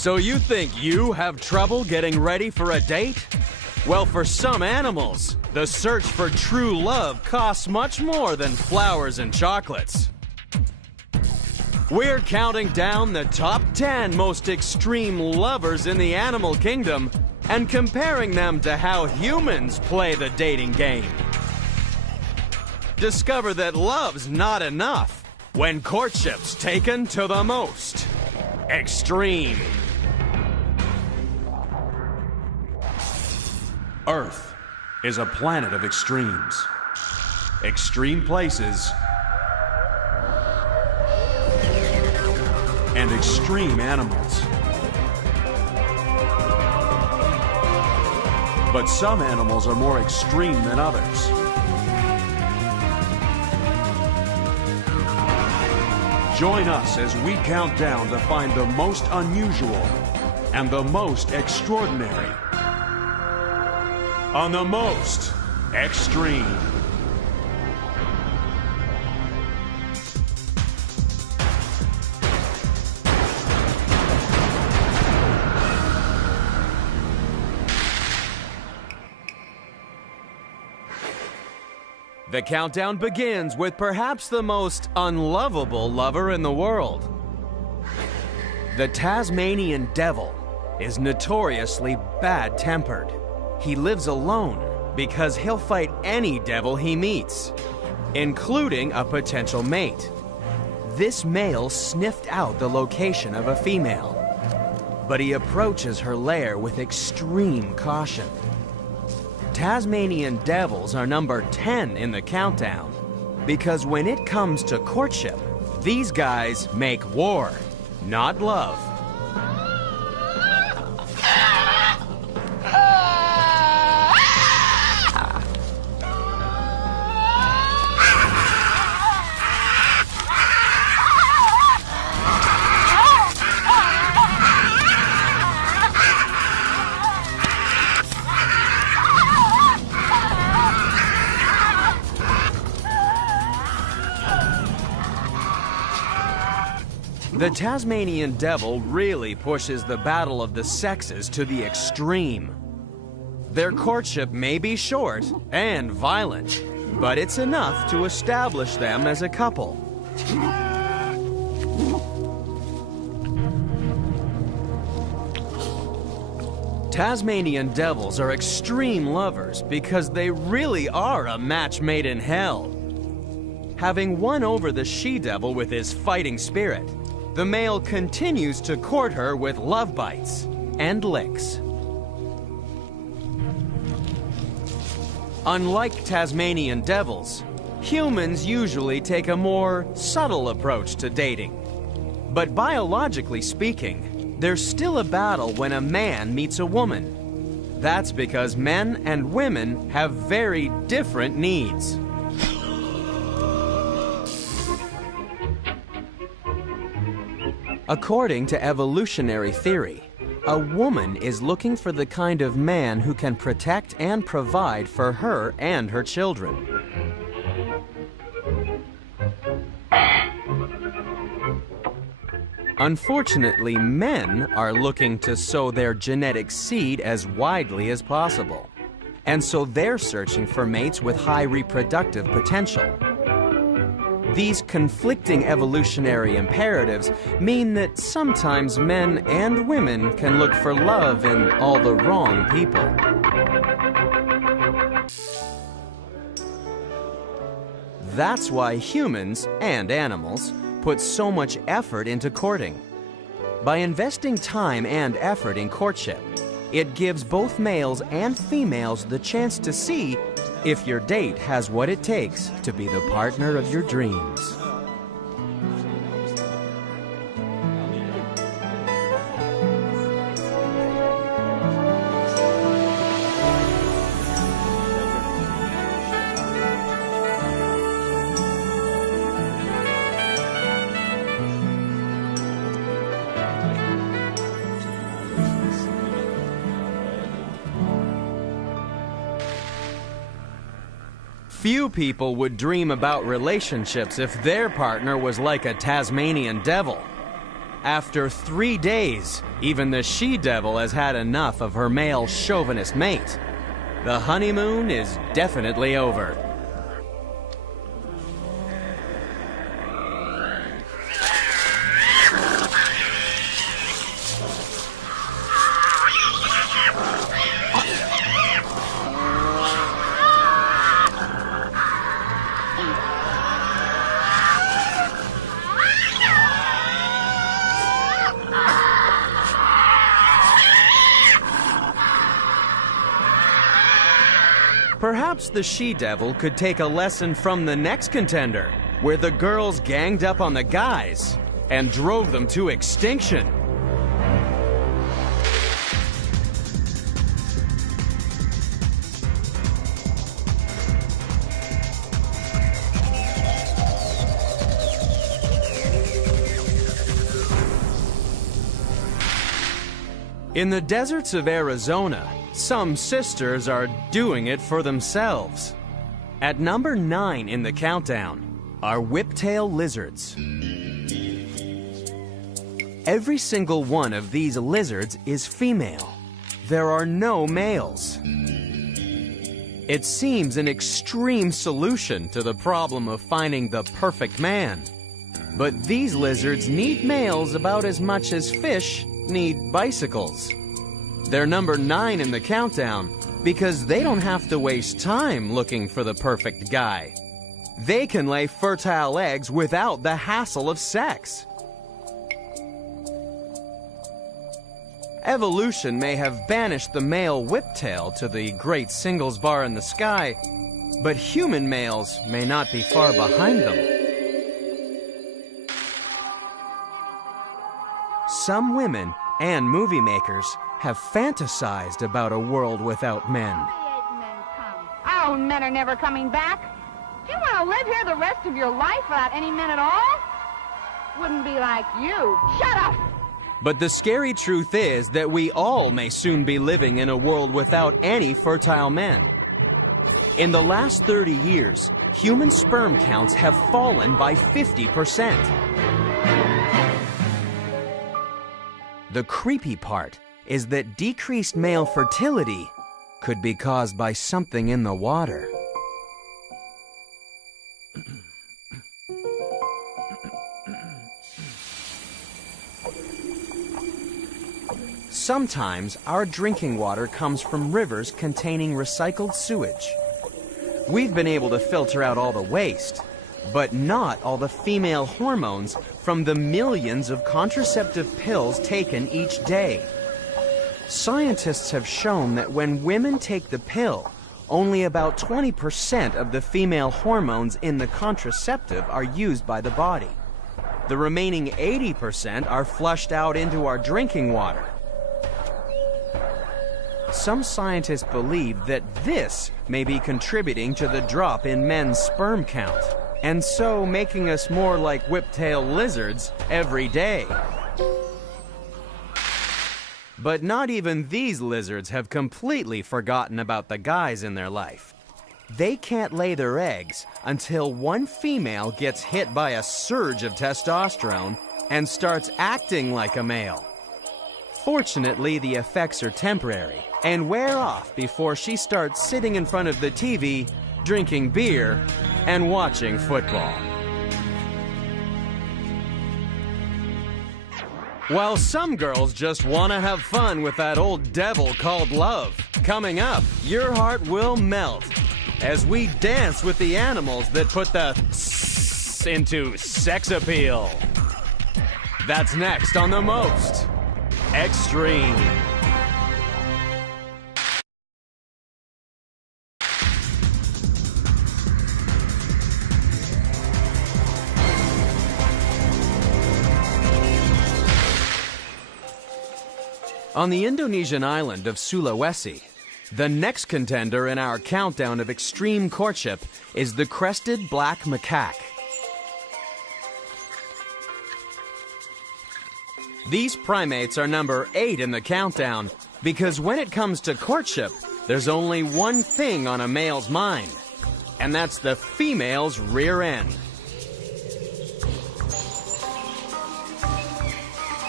So you think you have trouble getting ready for a date? Well, for some animals, the search for true love costs much more than flowers and chocolates. We're counting down the top 10 most extreme lovers in the animal kingdom and comparing them to how humans play the dating game. Discover that love's not enough when courtship's taken to the most extreme. Earth is a planet of extremes. Extreme places and extreme animals. But some animals are more extreme than others. Join us as we count down to find the most unusual and the most extraordinary on the most extreme. The countdown begins with perhaps the most unlovable lover in the world. The Tasmanian devil is notoriously bad-tempered. He lives alone because he'll fight any devil he meets, including a potential mate. This male sniffed out the location of a female, but he approaches her lair with extreme caution. Tasmanian devils are number 10 in the countdown because when it comes to courtship, these guys make war, not love. The Tasmanian devil really pushes the battle of the sexes to the extreme. Their courtship may be short and violent, but it's enough to establish them as a couple. Tasmanian devils are extreme lovers because they really are a match made in hell. Having won over the she-devil with his fighting spirit, the male continues to court her with love bites and licks. Unlike Tasmanian devils, humans usually take a more subtle approach to dating. But biologically speaking, there's still a battle when a man meets a woman. That's because men and women have very different needs. According to evolutionary theory, a woman is looking for the kind of man who can protect and provide for her and her children. Unfortunately, men are looking to sow their genetic seed as widely as possible, and so they're searching for mates with high reproductive potential. These conflicting evolutionary imperatives mean that sometimes men and women can look for love in all the wrong people. That's why humans and animals put so much effort into courting. By investing time and effort in courtship, it gives both males and females the chance to see if your date has what it takes to be the partner of your dreams. Few people would dream about relationships if their partner was like a Tasmanian devil. After 3 days, even the she-devil has had enough of her male chauvinist mate. The honeymoon is definitely over. Perhaps the she-devil could take a lesson from the next contender, where the girls ganged up on the guys and drove them to extinction. In the deserts of Arizona, some sisters are doing it for themselves. At number 9 in the countdown are whiptail lizards. Every single one of these lizards is female. There are no males. It seems an extreme solution to the problem of finding the perfect man. But these lizards need males about as much as fish need bicycles. They're number 9 in the countdown because they don't have to waste time looking for the perfect guy. They can lay fertile eggs without the hassle of sex. Evolution may have banished the male whiptail to the great singles bar in the sky, but human males may not be far behind them. Some women and movie makers have fantasized about a world without men. Our own men are never coming back. Do you want to live here the rest of your life without any men at all? Wouldn't be like you. Shut up! But the scary truth is that we all may soon be living in a world without any fertile men. In the last 30 years, human sperm counts have fallen by 50%. The creepy part is that decreased male fertility could be caused by something in the water. Sometimes our drinking water comes from rivers containing recycled sewage. We've been able to filter out all the waste, but not all the female hormones from the millions of contraceptive pills taken each day. Scientists have shown that when women take the pill, only about 20% of the female hormones in the contraceptive are used by the body. The remaining 80% are flushed out into our drinking water. Some scientists believe that this may be contributing to the drop in men's sperm count, and so making us more like whiptail lizards every day. But not even these lizards have completely forgotten about the guys in their life. They can't lay their eggs until one female gets hit by a surge of testosterone and starts acting like a male. Fortunately, the effects are temporary and wear off before she starts sitting in front of the TV, drinking beer, and watching football. While some girls just want to have fun with that old devil called love, coming up, your heart will melt as we dance with the animals that put the s into sex appeal. That's next on The Most Extreme. On the Indonesian island of Sulawesi, the next contender in our countdown of extreme courtship is the crested black macaque. These primates are number 8 in the countdown because when it comes to courtship, there's only one thing on a male's mind, and that's the female's rear end.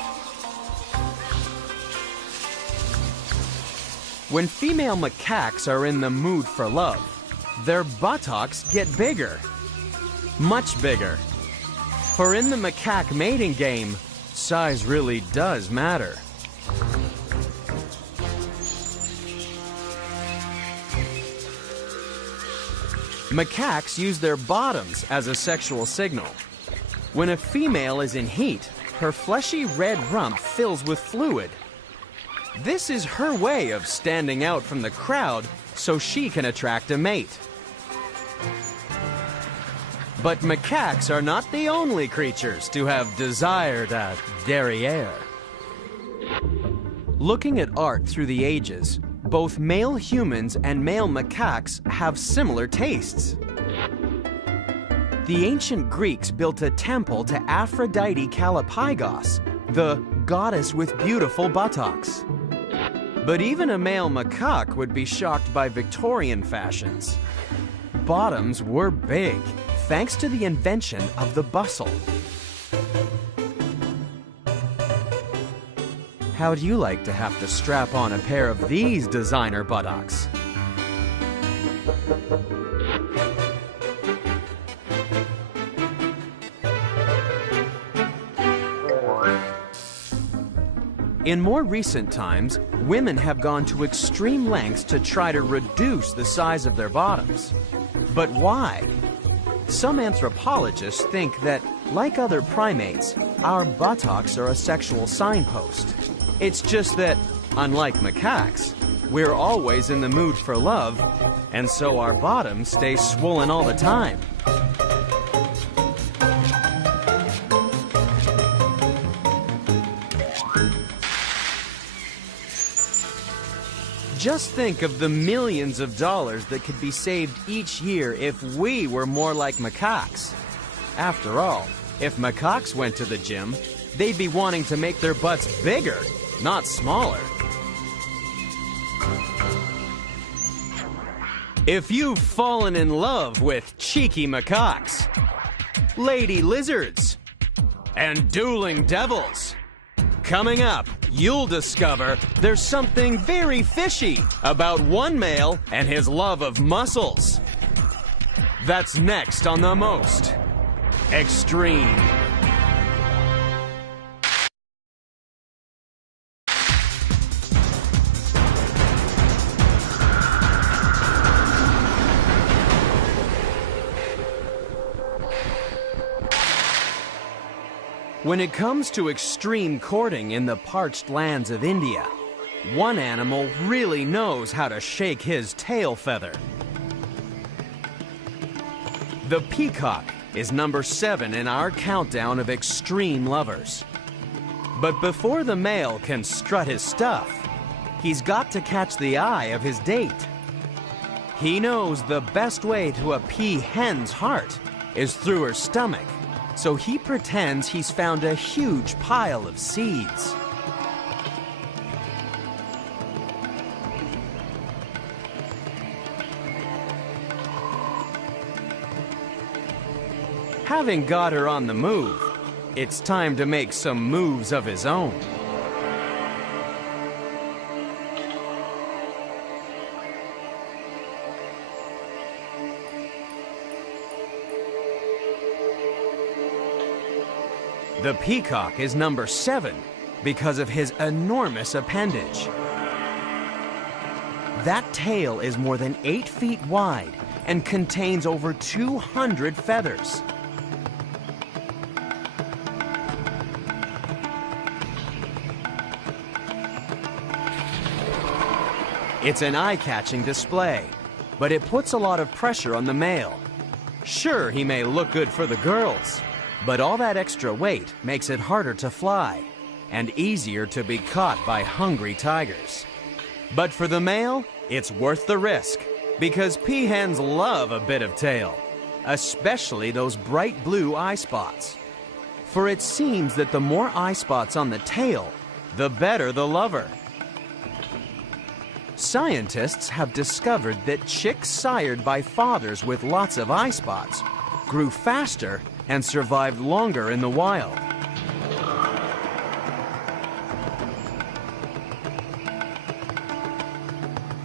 When female macaques are in the mood for love, their buttocks get bigger. Much bigger. For in the macaque mating game, size really does matter. Macaques use their bottoms as a sexual signal. When a female is in heat, her fleshy red rump fills with fluid. This is her way of standing out from the crowd so she can attract a mate. But macaques are not the only creatures to have desired a derriere. Looking at art through the ages, both male humans and male macaques have similar tastes. The ancient Greeks built a temple to Aphrodite Kallipaigos, the goddess with beautiful buttocks. But even a male macaque would be shocked by Victorian fashions. Bottoms were big, thanks to the invention of the bustle. How'd you like to have to strap on a pair of these designer buttocks? In more recent times, women have gone to extreme lengths to try to reduce the size of their bottoms. But why? Some anthropologists think that, like other primates, our buttocks are a sexual signpost. It's just that, unlike macaques, we're always in the mood for love, and so our bottoms stay swollen all the time. Just think of the millions of dollars that could be saved each year if we were more like macaques. After all, if macaques went to the gym, they'd be wanting to make their butts bigger, not smaller. If you've fallen in love with cheeky macaques, lady lizards, and dueling devils, coming up, you'll discover there's something very fishy about one male and his love of muscles. That's next on The Most Extreme. When it comes to extreme courting in the parched lands of India, one animal really knows how to shake his tail feather. The peacock is number 7 in our countdown of extreme lovers. But before the male can strut his stuff, he's got to catch the eye of his date. He knows the best way to a peahen's heart is through her stomach. So he pretends he's found a huge pile of seeds. Having got her on the move, it's time to make some moves of his own. The peacock is number 7 because of his enormous appendage. That tail is more than 8 feet wide and contains over 200 feathers. It's an eye-catching display, but it puts a lot of pressure on the male. Sure, he may look good for the girls, but all that extra weight makes it harder to fly and easier to be caught by hungry tigers. But for the male, it's worth the risk because peahens love a bit of tail, especially those bright blue eye spots. For it seems that the more eye spots on the tail, the better the lover. Scientists have discovered that chicks sired by fathers with lots of eye spots grew faster and survived longer in the wild.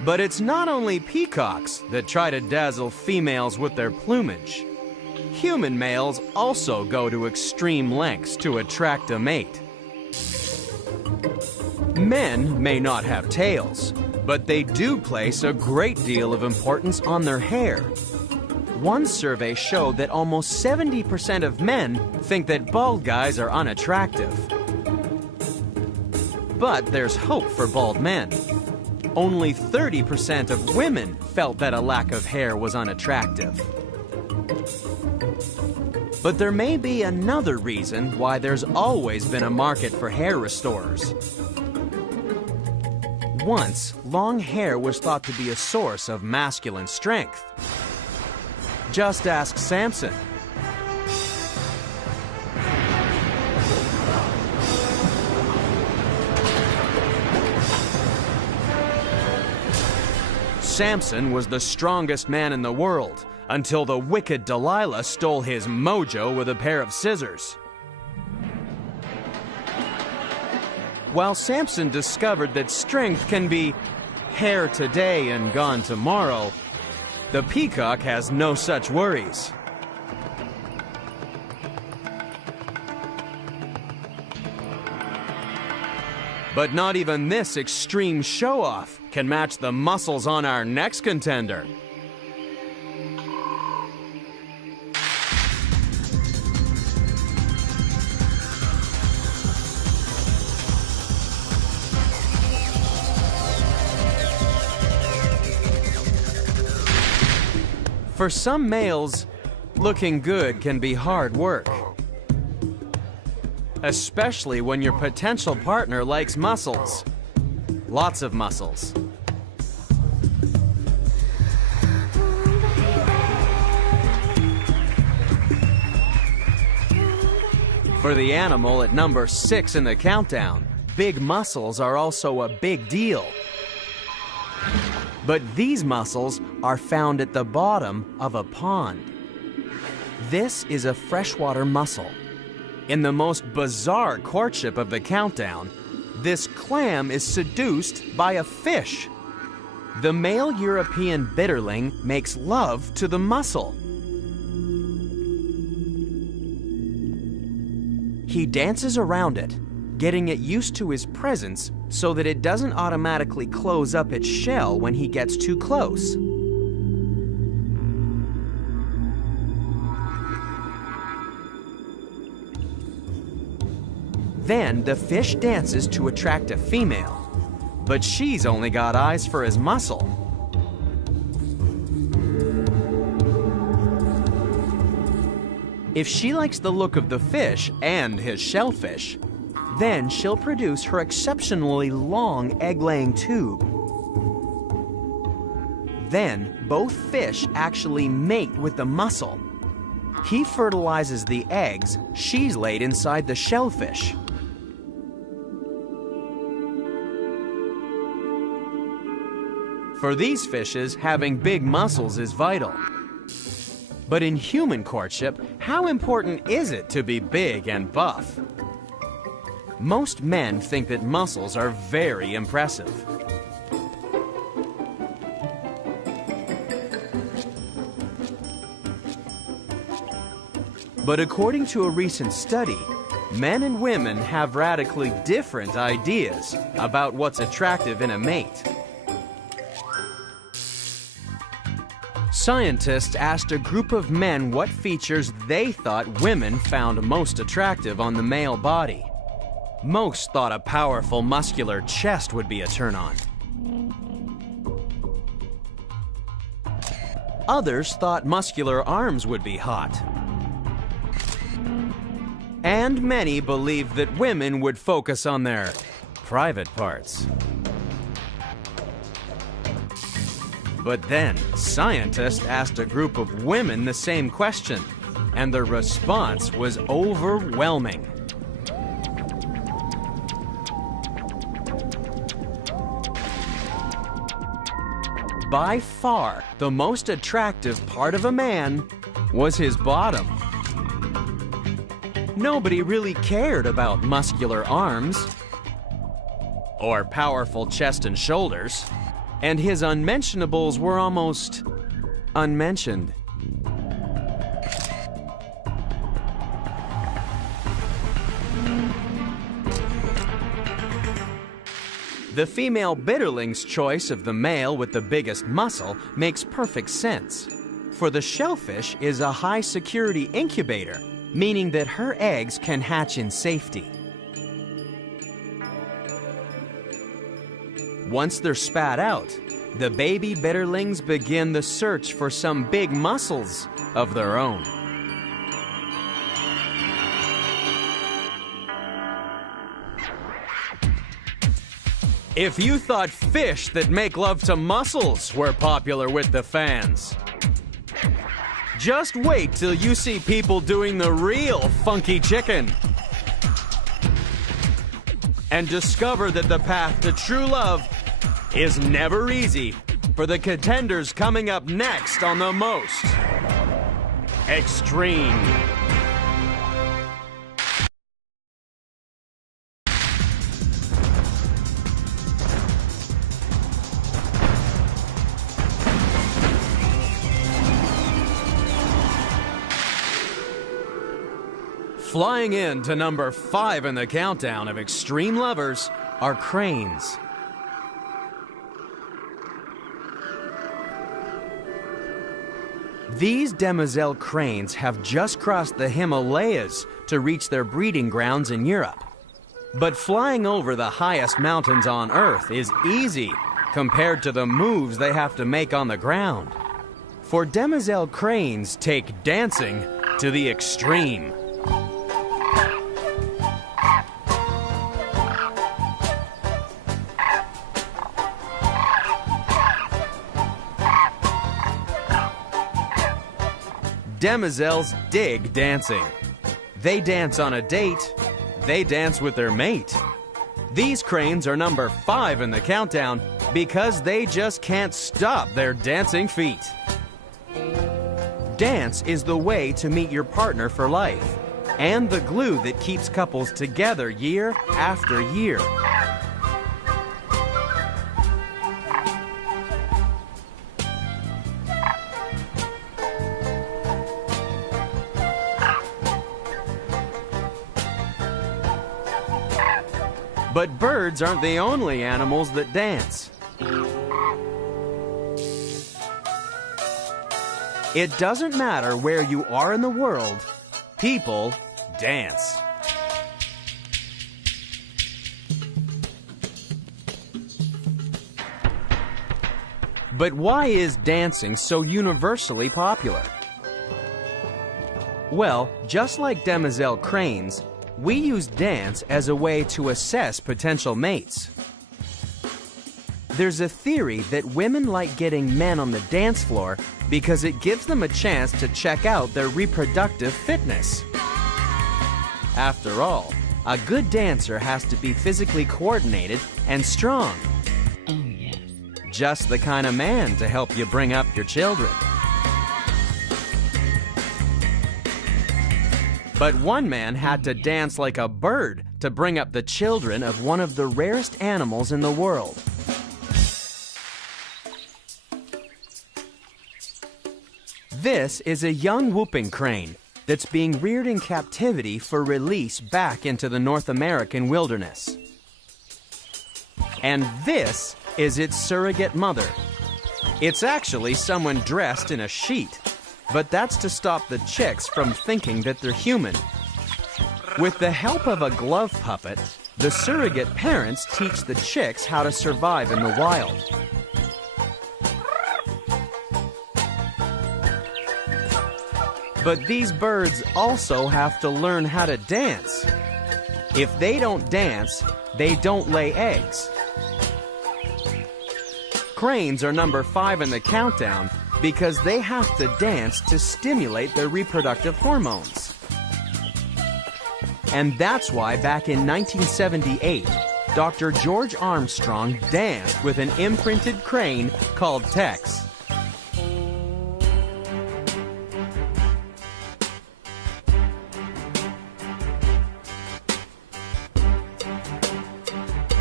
But it's not only peacocks that try to dazzle females with their plumage. Human males also go to extreme lengths to attract a mate. Men may not have tails, but they do place a great deal of importance on their hair. One survey showed that almost 70% of men think that bald guys are unattractive. But there's hope for bald men. Only 30% of women felt that a lack of hair was unattractive. But there may be another reason why there's always been a market for hair restorers. Once, long hair was thought to be a source of masculine strength. Just ask Samson. Samson was the strongest man in the world until the wicked Delilah stole his mojo with a pair of scissors. While Samson discovered that strength can be hair today and gone tomorrow, the peacock has no such worries. But not even this extreme show-off can match the muscles on our next contender. For some males, looking good can be hard work. Especially when your potential partner likes muscles. Lots of muscles. For the animal at number 6 in the countdown, big muscles are also a big deal. But these muscles are found at the bottom of a pond. This is a freshwater mussel. In the most bizarre courtship of the countdown, this clam is seduced by a fish. The male European bitterling makes love to the mussel. He dances around it, getting it used to his presence so that it doesn't automatically close up its shell when he gets too close. Then the fish dances to attract a female, but she's only got eyes for his muscle. If she likes the look of the fish and his shellfish, then she'll produce her exceptionally long egg-laying tube. Then both fish actually mate with the mussel. He fertilizes the eggs she's laid inside the shellfish. For these fishes, having big muscles is vital. But in human courtship, how important is it to be big and buff? Most men think that muscles are very impressive. But according to a recent study, men and women have radically different ideas about what's attractive in a mate. Scientists asked a group of men what features they thought women found most attractive on the male body. Most thought a powerful, muscular chest would be a turn-on. Others thought muscular arms would be hot. And many believed that women would focus on their private parts. But then, scientists asked a group of women the same question, and the response was overwhelming. By far, the most attractive part of a man was his bottom. Nobody really cared about muscular arms or powerful chest and shoulders. and his unmentionables were almost unmentioned. The female bitterling's choice of the male with the biggest muscle makes perfect sense, for the shellfish is a high-security incubator, meaning that her eggs can hatch in safety. Once they're spat out, the baby bitterlings begin the search for some big muscles of their own. If you thought fish that make love to mussels were popular with the fans, just wait till you see people doing the real funky chicken and discover that the path to true love is never easy for the contenders coming up next on the most extreme. Flying in to number 5 in the countdown of extreme lovers are cranes. These demoiselle cranes have just crossed the Himalayas to reach their breeding grounds in Europe. But flying over the highest mountains on Earth is easy compared to the moves they have to make on the ground. For demoiselle cranes take dancing to the extreme. Demoiselles dig dancing. They dance on a date. They dance with their mate. These cranes are number 5 in the countdown because they just can't stop their dancing feet. Dance is the way to meet your partner for life, and the glue that keeps couples together year after year. But birds aren't the only animals that dance. It doesn't matter where you are in the world, people dance. But why is dancing so universally popular? Well, just like demoiselle cranes, we use dance as a way to assess potential mates. There's a theory that women like getting men on the dance floor because it gives them a chance to check out their reproductive fitness. After all, a good dancer has to be physically coordinated and strong. Oh, yes. Just the kind of man to help you bring up your children. But one man had to dance like a bird to bring up the children of one of the rarest animals in the world. This is a young whooping crane that's being reared in captivity for release back into the North American wilderness. And this is its surrogate mother. It's actually someone dressed in a sheet. But that's to stop the chicks from thinking that they're human. With the help of a glove puppet, the surrogate parents teach the chicks how to survive in the wild. But these birds also have to learn how to dance. If they don't dance, they don't lay eggs. Cranes are number 5 in the countdown because they have to dance to stimulate their reproductive hormones. And that's why back in 1978, Dr. George Armstrong danced with an imprinted crane called Tex.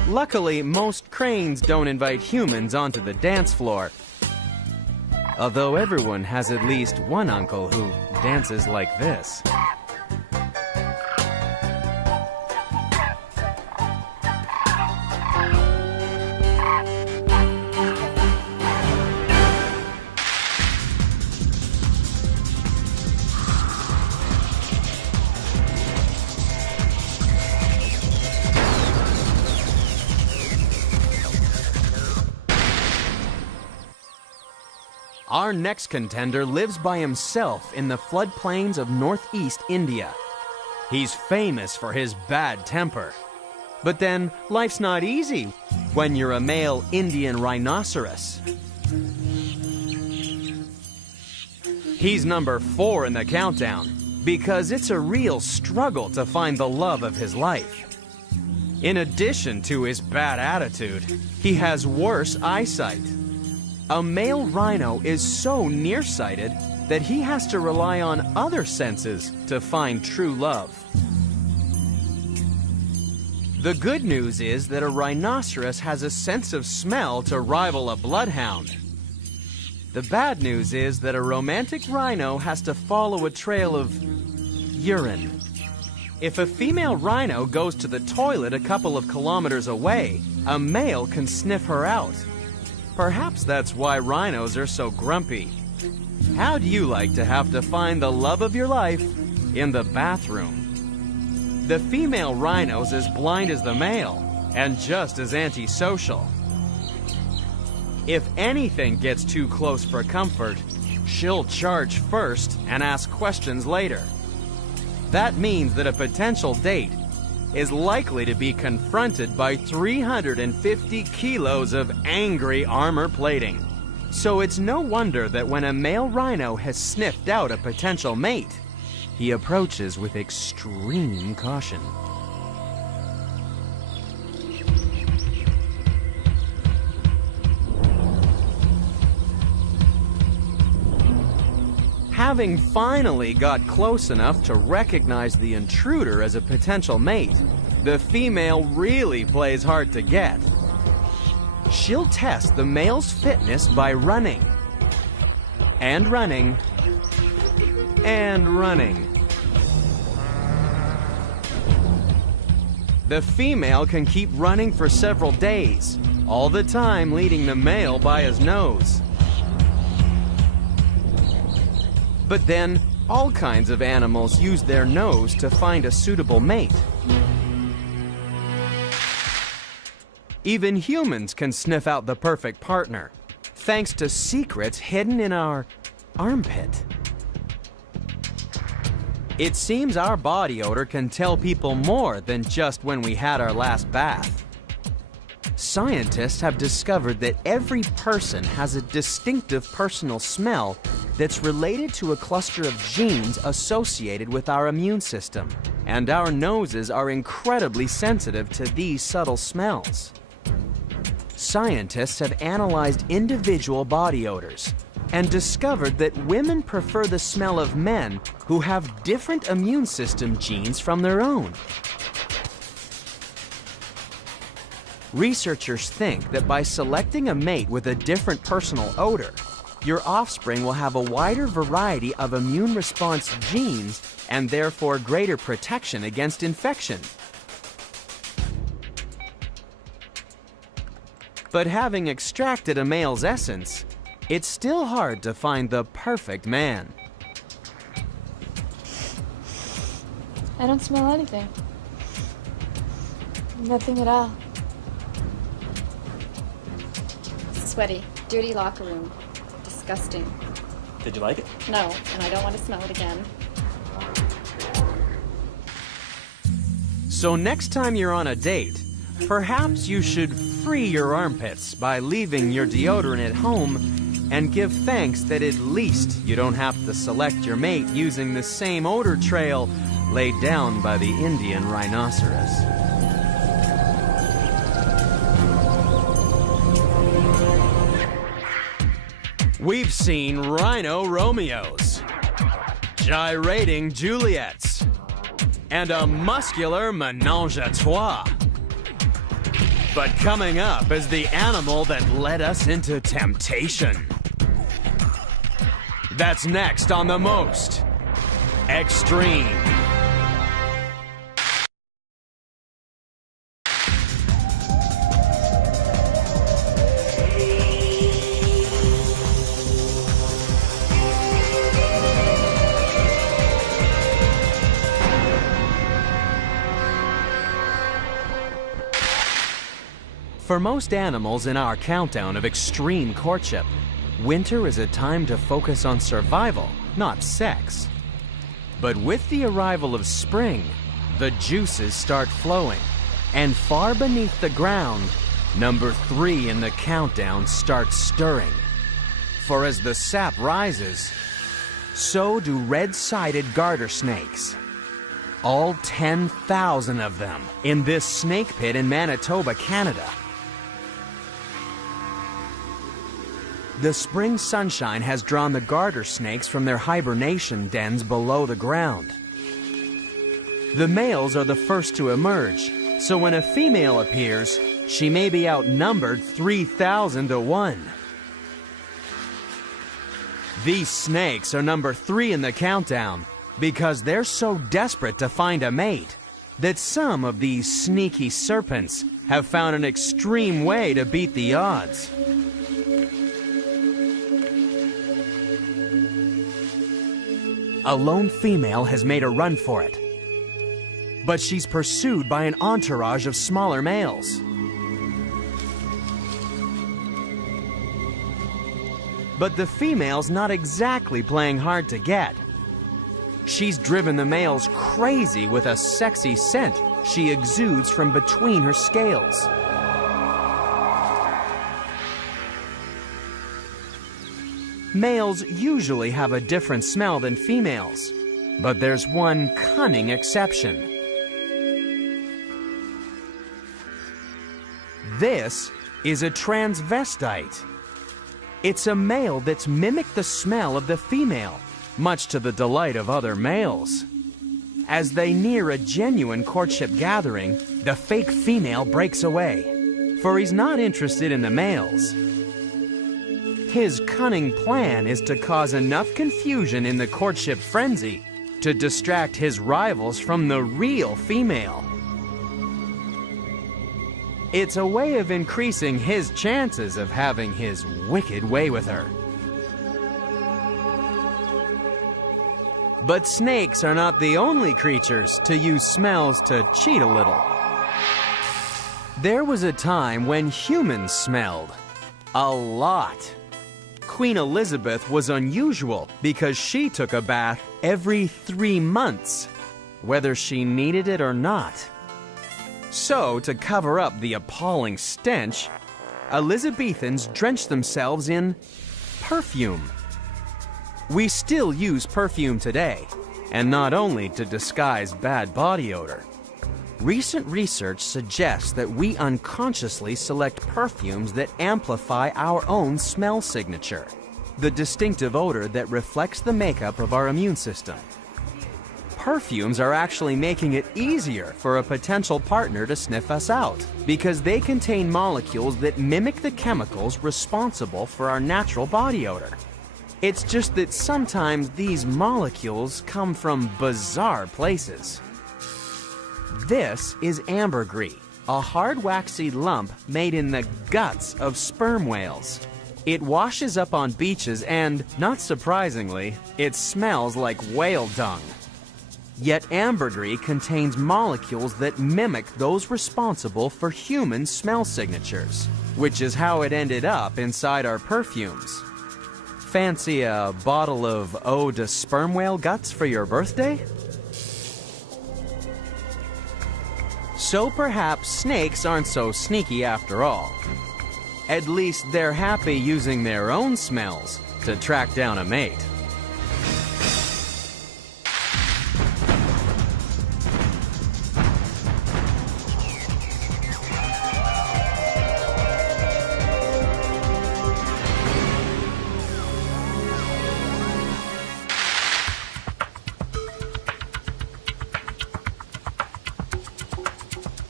Luckily, most cranes don't invite humans onto the dance floor. Although everyone has at least one uncle who dances like this. Our next contender lives by himself in the floodplains of northeast India. He's famous for his bad temper. But then, life's not easy when you're a male Indian rhinoceros. He's number 4 in the countdown because it's a real struggle to find the love of his life. In addition to his bad attitude, he has worse eyesight. A male rhino is so nearsighted that he has to rely on other senses to find true love. The good news is that a rhinoceros has a sense of smell to rival a bloodhound. The bad news is that a romantic rhino has to follow a trail of urine. If a female rhino goes to the toilet a couple of kilometers away, a male can sniff her out. Perhaps that's why rhinos are so grumpy. How'd you like to have to find the love of your life in the bathroom? The female rhino's as blind as the male, and just as antisocial. If anything gets too close for comfort, she'll charge first and ask questions later. That means that a potential date is likely to be confronted by 350 kilos of angry armor plating. So it's no wonder that when a male rhino has sniffed out a potential mate, he approaches with extreme caution. Having finally got close enough to recognize the intruder as a potential mate, the female really plays hard to get. She'll test the male's fitness by running, and running, and running. The female can keep running for several days, all the time leading the male by his nose. But then, all kinds of animals use their nose to find a suitable mate. Even humans can sniff out the perfect partner, thanks to secrets hidden in our armpit. It seems our body odor can tell people more than just when we had our last bath. Scientists have discovered that every person has a distinctive personal smell that's related to a cluster of genes associated with our immune system. And our noses are incredibly sensitive to these subtle smells. Scientists have analyzed individual body odors and discovered that women prefer the smell of men who have different immune system genes from their own. Researchers think that by selecting a mate with a different personal odor, your offspring will have a wider variety of immune response genes and therefore greater protection against infection. But having extracted a male's essence, it's still hard to find the perfect man. I don't smell anything. Nothing at all. Sweaty, dirty locker room. Disgusting. Did you like it? No, and I don't want to smell it again. So next time you're on a date, perhaps you should free your armpits by leaving your deodorant at home and give thanks that at least you don't have to select your mate using the same odor trail laid down by the Indian rhinoceros. We've seen rhino Romeos, gyrating Juliets, and a muscular menage a trois. But coming up is the animal that led us into temptation. That's next on The Most Extreme. For most animals in our countdown of extreme courtship, winter is a time to focus on survival, not sex. But with the arrival of spring, the juices start flowing, and far beneath the ground, number 3 in the countdown starts stirring. For as the sap rises, so do red-sided garter snakes. All 10,000 of them in this snake pit in Manitoba, Canada. The spring sunshine has drawn the garter snakes from their hibernation dens below the ground. The males are the first to emerge, so when a female appears, she may be outnumbered 3,000 to 1. These snakes are number 3 in the countdown because they're so desperate to find a mate that some of these sneaky serpents have found an extreme way to beat the odds. A lone female has made a run for it, but she's pursued by an entourage of smaller males. But the female's not exactly playing hard to get. She's driven the males crazy with a sexy scent she exudes from between her scales. Males usually have a different smell than females, but there's one cunning exception. This is a transvestite. It's a male that's mimicked the smell of the female, much to the delight of other males. As they near a genuine courtship gathering, the fake female breaks away, for he's not interested in the males. His cunning plan is to cause enough confusion in the courtship frenzy to distract his rivals from the real female. It's a way of increasing his chances of having his wicked way with her. But snakes are not the only creatures to use smells to cheat a little. There was a time when humans smelled a lot. Queen Elizabeth was unusual because she took a bath every 3 months, whether she needed it or not. So, to cover up the appalling stench, Elizabethans drenched themselves in perfume. We still use perfume today, and not only to disguise bad body odor. Recent research suggests that we unconsciously select perfumes that amplify our own smell signature, the distinctive odor that reflects the makeup of our immune system. Perfumes are actually making it easier for a potential partner to sniff us out because they contain molecules that mimic the chemicals responsible for our natural body odor. It's just that sometimes these molecules come from bizarre places. This is ambergris, a hard waxy lump made in the guts of sperm whales. It washes up on beaches and, not surprisingly, it smells like whale dung. Yet ambergris contains molecules that mimic those responsible for human smell signatures, which is how it ended up inside our perfumes. Fancy a bottle of eau de sperm whale guts for your birthday? So perhaps snakes aren't so sneaky after all. At least they're happy using their own smells to track down a mate.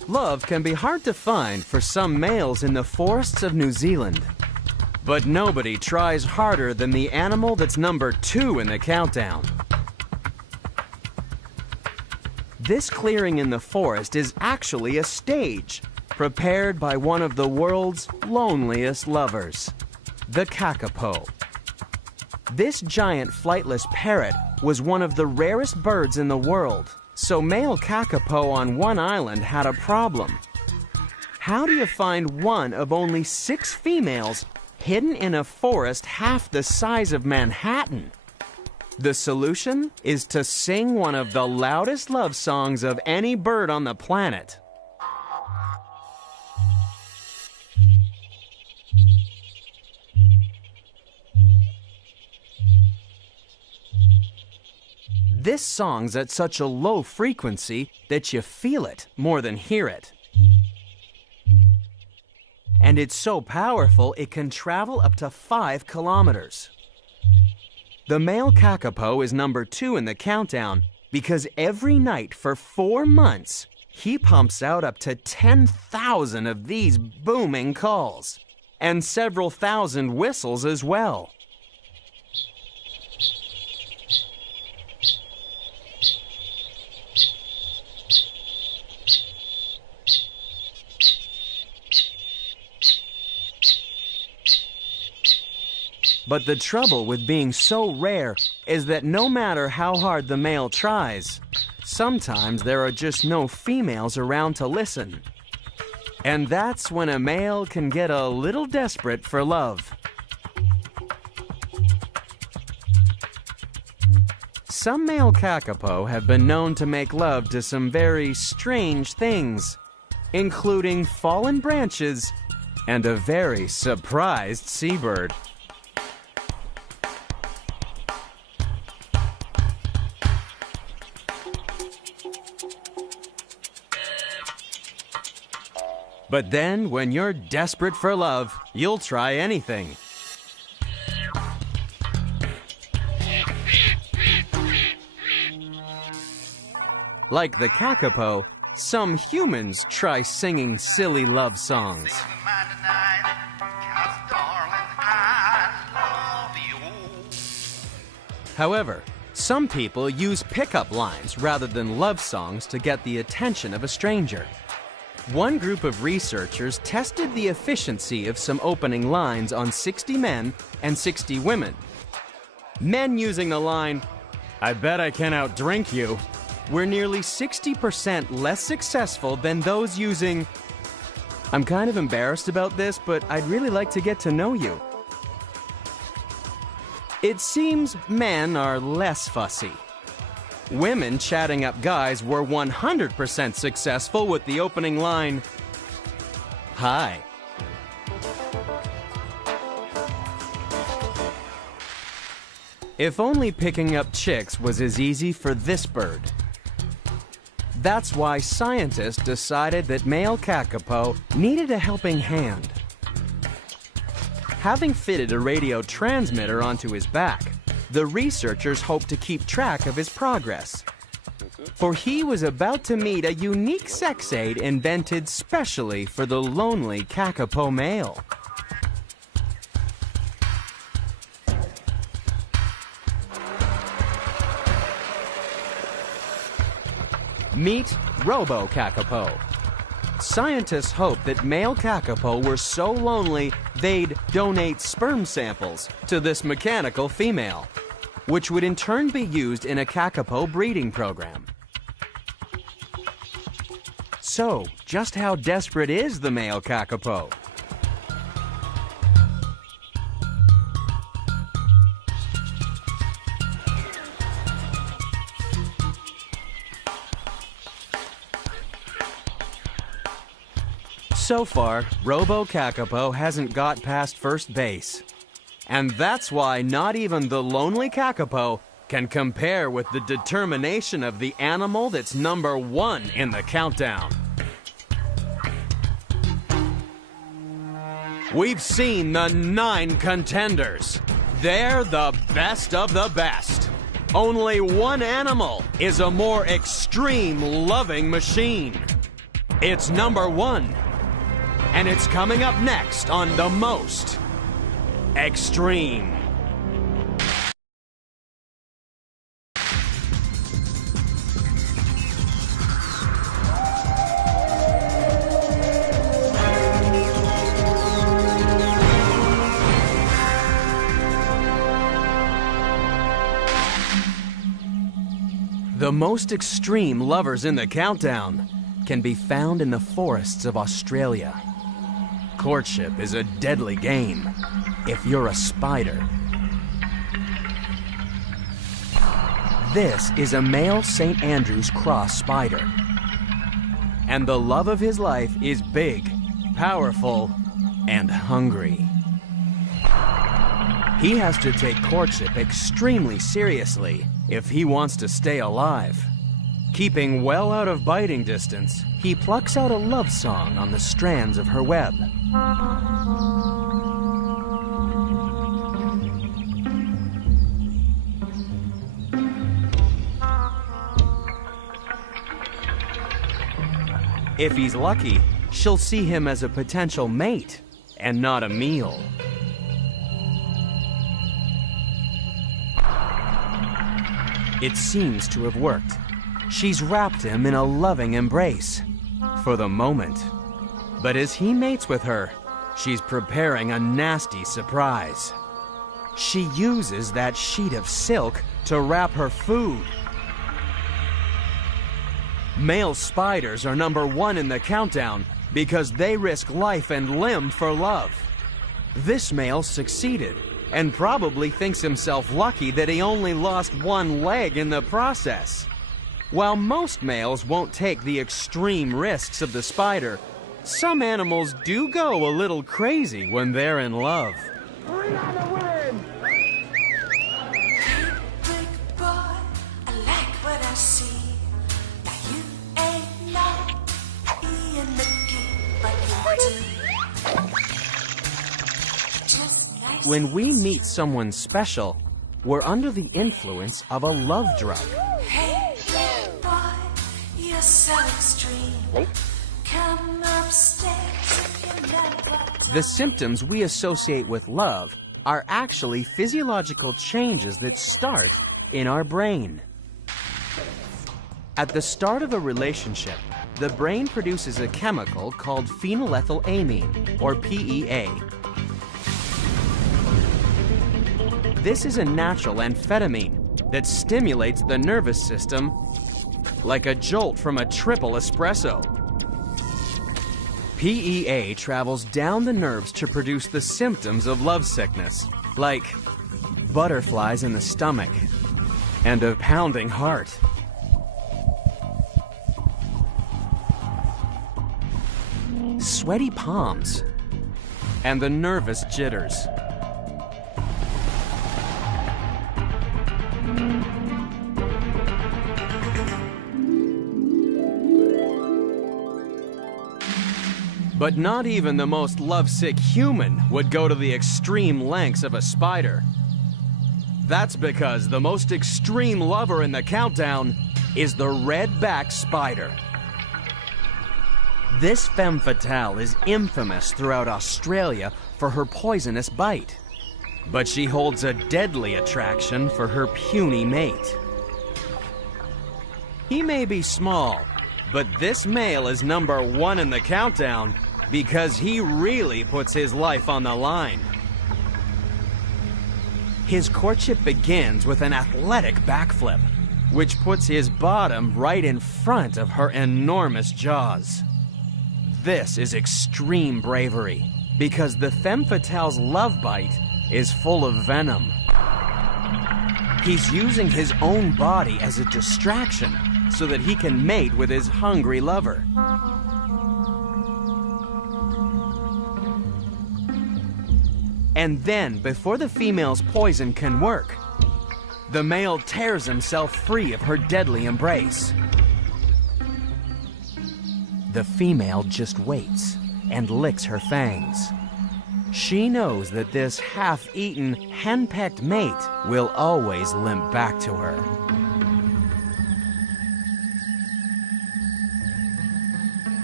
Love can be hard to find for some males in the forests of New Zealand. But nobody tries harder than the animal that's number 2 in the countdown. This clearing in the forest is actually a stage prepared by one of the world's loneliest lovers, the kakapo. This giant flightless parrot was one of the rarest birds in the world, so male kakapo on one island had a problem. How do you find one of only 6 females hidden in a forest half the size of Manhattan? The solution is to sing one of the loudest love songs of any bird on the planet. This song's at such a low frequency that you feel it more than hear it. And it's so powerful it can travel up to 5 kilometers. The male kakapo is number 2 in the countdown because every night for 4 months, he pumps out up to 10,000 of these booming calls, and several thousand whistles as well. But the trouble with being so rare is that no matter how hard the male tries, sometimes there are just no females around to listen. And that's when a male can get a little desperate for love. Some male kakapo have been known to make love to some very strange things, including fallen branches and a very surprised seabird. But then, when you're desperate for love, you'll try anything. Like the kakapo, some humans try singing silly love songs. However, some people use pickup lines rather than love songs to get the attention of a stranger. One group of researchers tested the efficiency of some opening lines on 60 men and 60 women. Men using the line, "I bet I can outdrink you," were nearly 60% less successful than those using, "I'm kind of embarrassed about this, but I'd really like to get to know you." It seems men are less fussy. Women chatting up guys were 100% successful with the opening line, "Hi." If only picking up chicks was as easy for this bird. That's why scientists decided that male kakapo needed a helping hand. Having fitted a radio transmitter onto his back, the researchers hoped to keep track of his progress. For he was about to meet a unique sex aid invented specially for the lonely kakapo male. Meet Robo-Kakapo. Scientists hoped that male kakapo were so lonely they'd donate sperm samples to this mechanical female, which would in turn be used in a kakapo breeding program. So, just how desperate is the male kakapo? So far, Robo-Kakapo hasn't got past first base. And that's why not even the lonely kakapo can compare with the determination of the animal that's number 1 in the countdown. We've seen the 9 contenders. They're the best of the best. Only one animal is a more extreme loving machine. It's number 1. And it's coming up next on The Most Extreme. The most extreme lovers in the countdown can be found in the forests of Australia. Courtship is a deadly game if you're a spider. This is a male St. Andrew's cross spider. And the love of his life is big, powerful, and hungry. He has to take courtship extremely seriously if he wants to stay alive. Keeping well out of biting distance, he plucks out a love song on the strands of her web. If he's lucky, she'll see him as a potential mate and not a meal. It seems to have worked. She's wrapped him in a loving embrace for the moment. But as he mates with her, she's preparing a nasty surprise. She uses that sheet of silk to wrap her food. Male spiders are number 1 in the countdown because they risk life and limb for love. This male succeeded and probably thinks himself lucky that he only lost 1 leg in the process. While most males won't take the extreme risks of the spider, some animals do go a little crazy when they're in love. Bring on the wind! Big boy, I like what I see. Now you ain't no Ian McGee, but you do. Just nice. When we meet someone special, we're under the influence of a love drug. Hey, big boy, you're so extreme. Come upstairs if you never. The symptoms we associate with love are actually physiological changes that start in our brain. At the start of a relationship, the brain produces a chemical called phenylethylamine, or PEA. This is a natural amphetamine that stimulates the nervous system like a jolt from a triple espresso. PEA travels down the nerves to produce the symptoms of lovesickness, like butterflies in the stomach and a pounding heart. Sweaty palms and the nervous jitters. But not even the most lovesick human would go to the extreme lengths of a spider. That's because the most extreme lover in the countdown is the red-backed spider. This femme fatale is infamous throughout Australia for her poisonous bite. But she holds a deadly attraction for her puny mate. He may be small, but this male is number 1 in the countdown because he really puts his life on the line. His courtship begins with an athletic backflip, which puts his bottom right in front of her enormous jaws. This is extreme bravery because the femme fatale's love bite is full of venom. He's using his own body as a distraction so that he can mate with his hungry lover. And then, before the female's poison can work, the male tears himself free of her deadly embrace. The female just waits and licks her fangs. She knows that this half-eaten, hen-pecked mate will always limp back to her.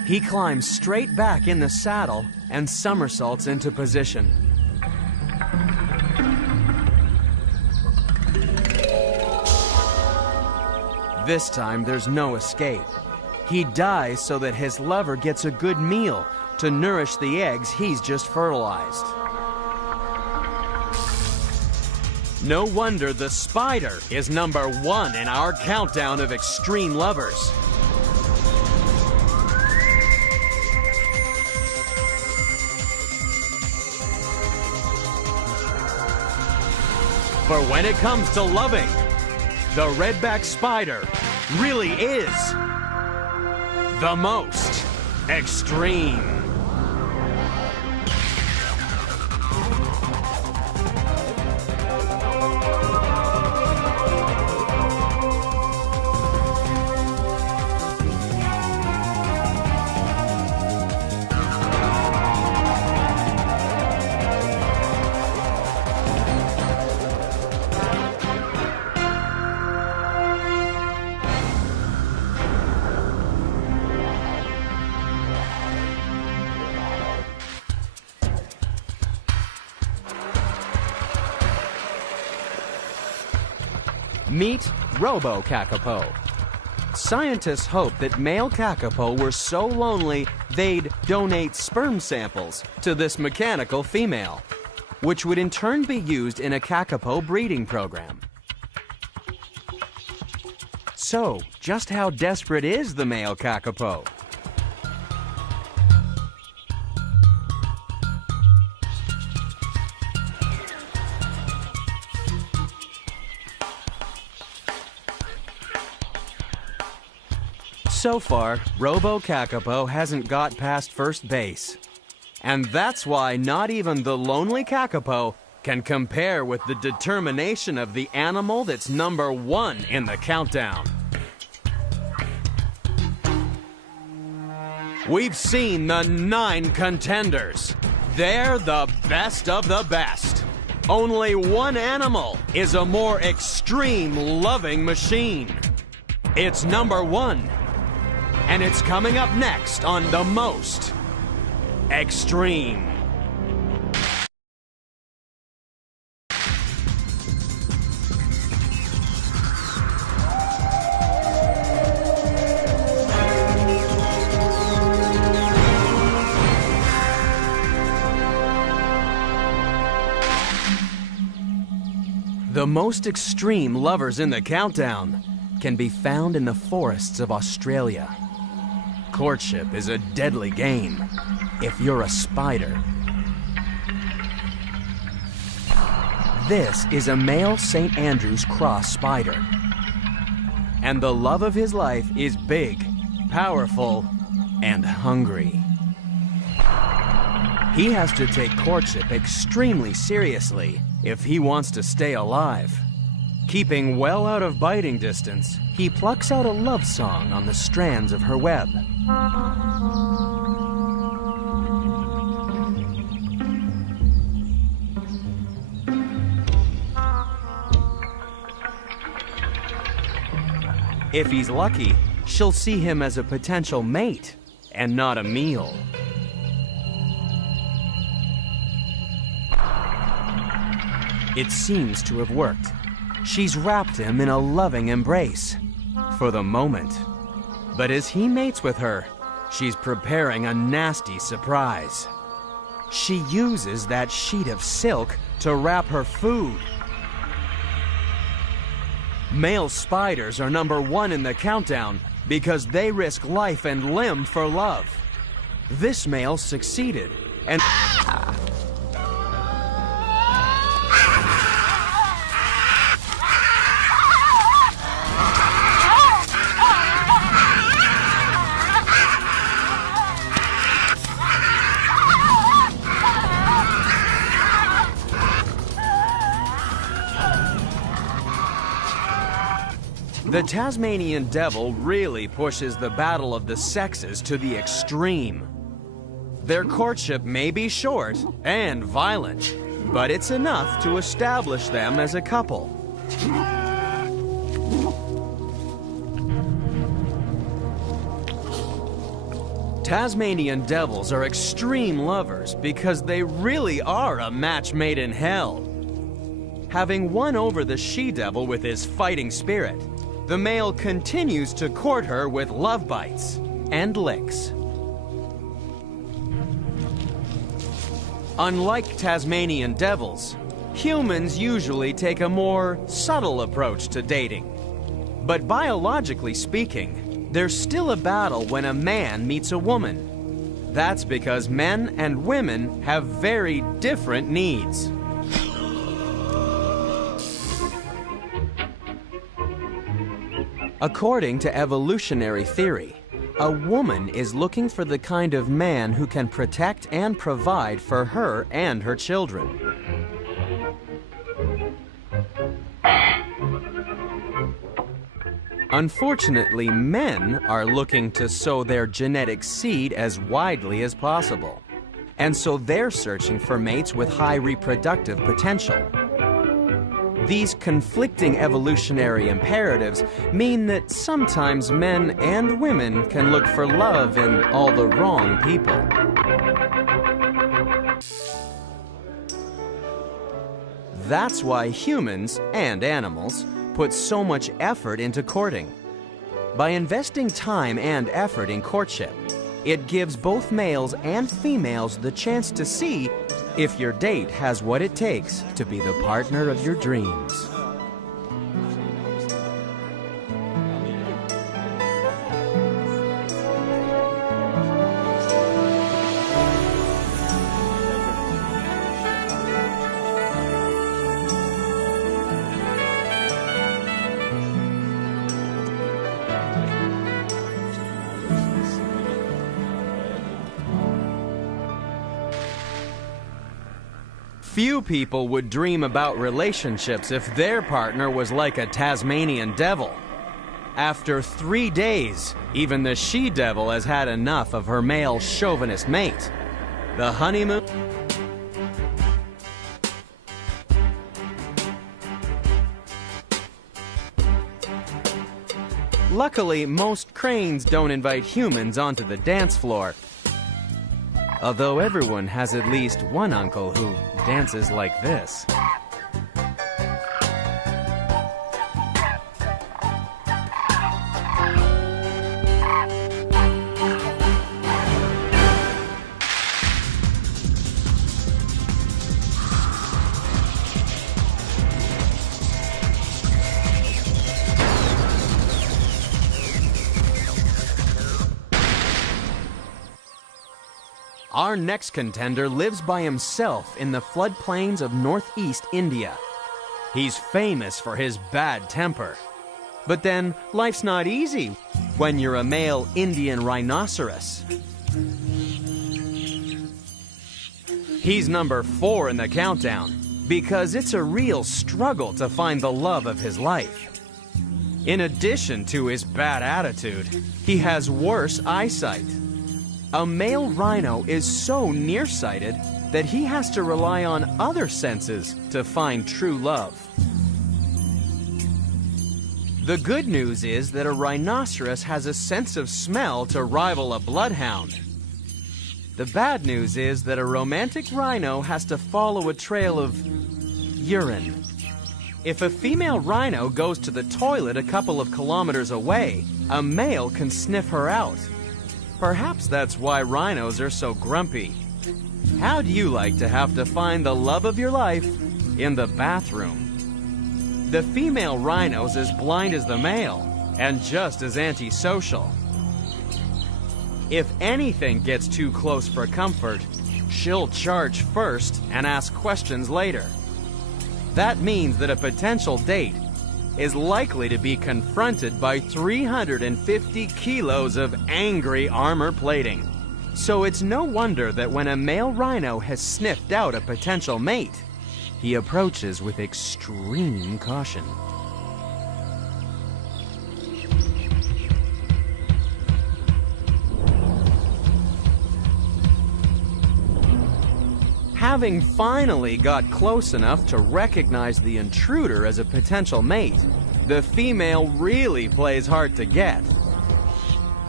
He climbs straight back in the saddle and somersaults into position. This time, there's no escape. He dies so that his lover gets a good meal to nourish the eggs he's just fertilized. No wonder the spider is number 1 in our countdown of extreme lovers. For when it comes to loving, the redback spider really is the most extreme. Meet Robo-Kakapo. Scientists hope that male kakapo were so lonely they'd donate sperm samples to this mechanical female, which would in turn be used in a kakapo breeding program. So, just how desperate is the male kakapo? So far, Robo-Kakapo hasn't got past first base. And that's why not even the lonely kakapo can compare with the determination of the animal that's number 1 in the countdown. We've seen the 9 contenders. They're the best of the best. Only one animal is a more extreme loving machine. It's number 1. And it's coming up next on The Most Extreme. The most extreme lovers in the countdown can be found in the forests of Australia. Courtship is a deadly game if you're a spider. This is a male St. Andrew's cross spider. And the love of his life is big, powerful, and hungry. He has to take courtship extremely seriously if he wants to stay alive. Keeping well out of biting distance, he plucks out a love song on the strands of her web. If he's lucky, she'll see him as a potential mate and not a meal. It seems to have worked. She's wrapped him in a loving embrace for the moment. But as he mates with her, she's preparing a nasty surprise. She uses that sheet of silk to wrap her food. Male spiders are number 1 in the countdown because they risk life and limb for love. This male succeeded, and the Tasmanian devil really pushes the battle of the sexes to the extreme. Their courtship may be short and violent, but it's enough to establish them as a couple. Tasmanian devils are extreme lovers because they really are a match made in hell. Having won over the she-devil with his fighting spirit, the male continues to court her with love bites and licks. Unlike Tasmanian devils, humans usually take a more subtle approach to dating. But biologically speaking, there's still a battle when a man meets a woman. That's because men and women have very different needs. According to evolutionary theory, a woman is looking for the kind of man who can protect and provide for her and her children. Unfortunately, men are looking to sow their genetic seed as widely as possible, and so they're searching for mates with high reproductive potential. These conflicting evolutionary imperatives mean that sometimes men and women can look for love in all the wrong people. That's why humans and animals put so much effort into courting. By investing time and effort in courtship, it gives both males and females the chance to see if your date has what it takes to be the partner of your dreams. Few people would dream about relationships if their partner was like a Tasmanian devil. After 3 days, even the she-devil has had enough of her male chauvinist mate. The honeymoon... Luckily, most cranes don't invite humans onto the dance floor. Although everyone has at least one uncle who dances like this. Our next contender lives by himself in the floodplains of northeast India. He's famous for his bad temper. But then, life's not easy when you're a male Indian rhinoceros. He's number 4 in the countdown because it's a real struggle to find the love of his life. In addition to his bad attitude, he has worse eyesight. A male rhino is so nearsighted that he has to rely on other senses to find true love. The good news is that a rhinoceros has a sense of smell to rival a bloodhound. The bad news is that a romantic rhino has to follow a trail of urine. If a female rhino goes to the toilet a couple of kilometers away, a male can sniff her out. Perhaps that's why rhinos are so grumpy. How'd you like to have to find the love of your life in the bathroom? The female rhino's as blind as the male, and just as antisocial. If anything gets too close for comfort, she'll charge first and ask questions later. That means that a potential date is likely to be confronted by 350 kilos of angry armor plating. So it's no wonder that when a male rhino has sniffed out a potential mate, he approaches with extreme caution. Having finally got close enough to recognize the intruder as a potential mate, the female really plays hard to get.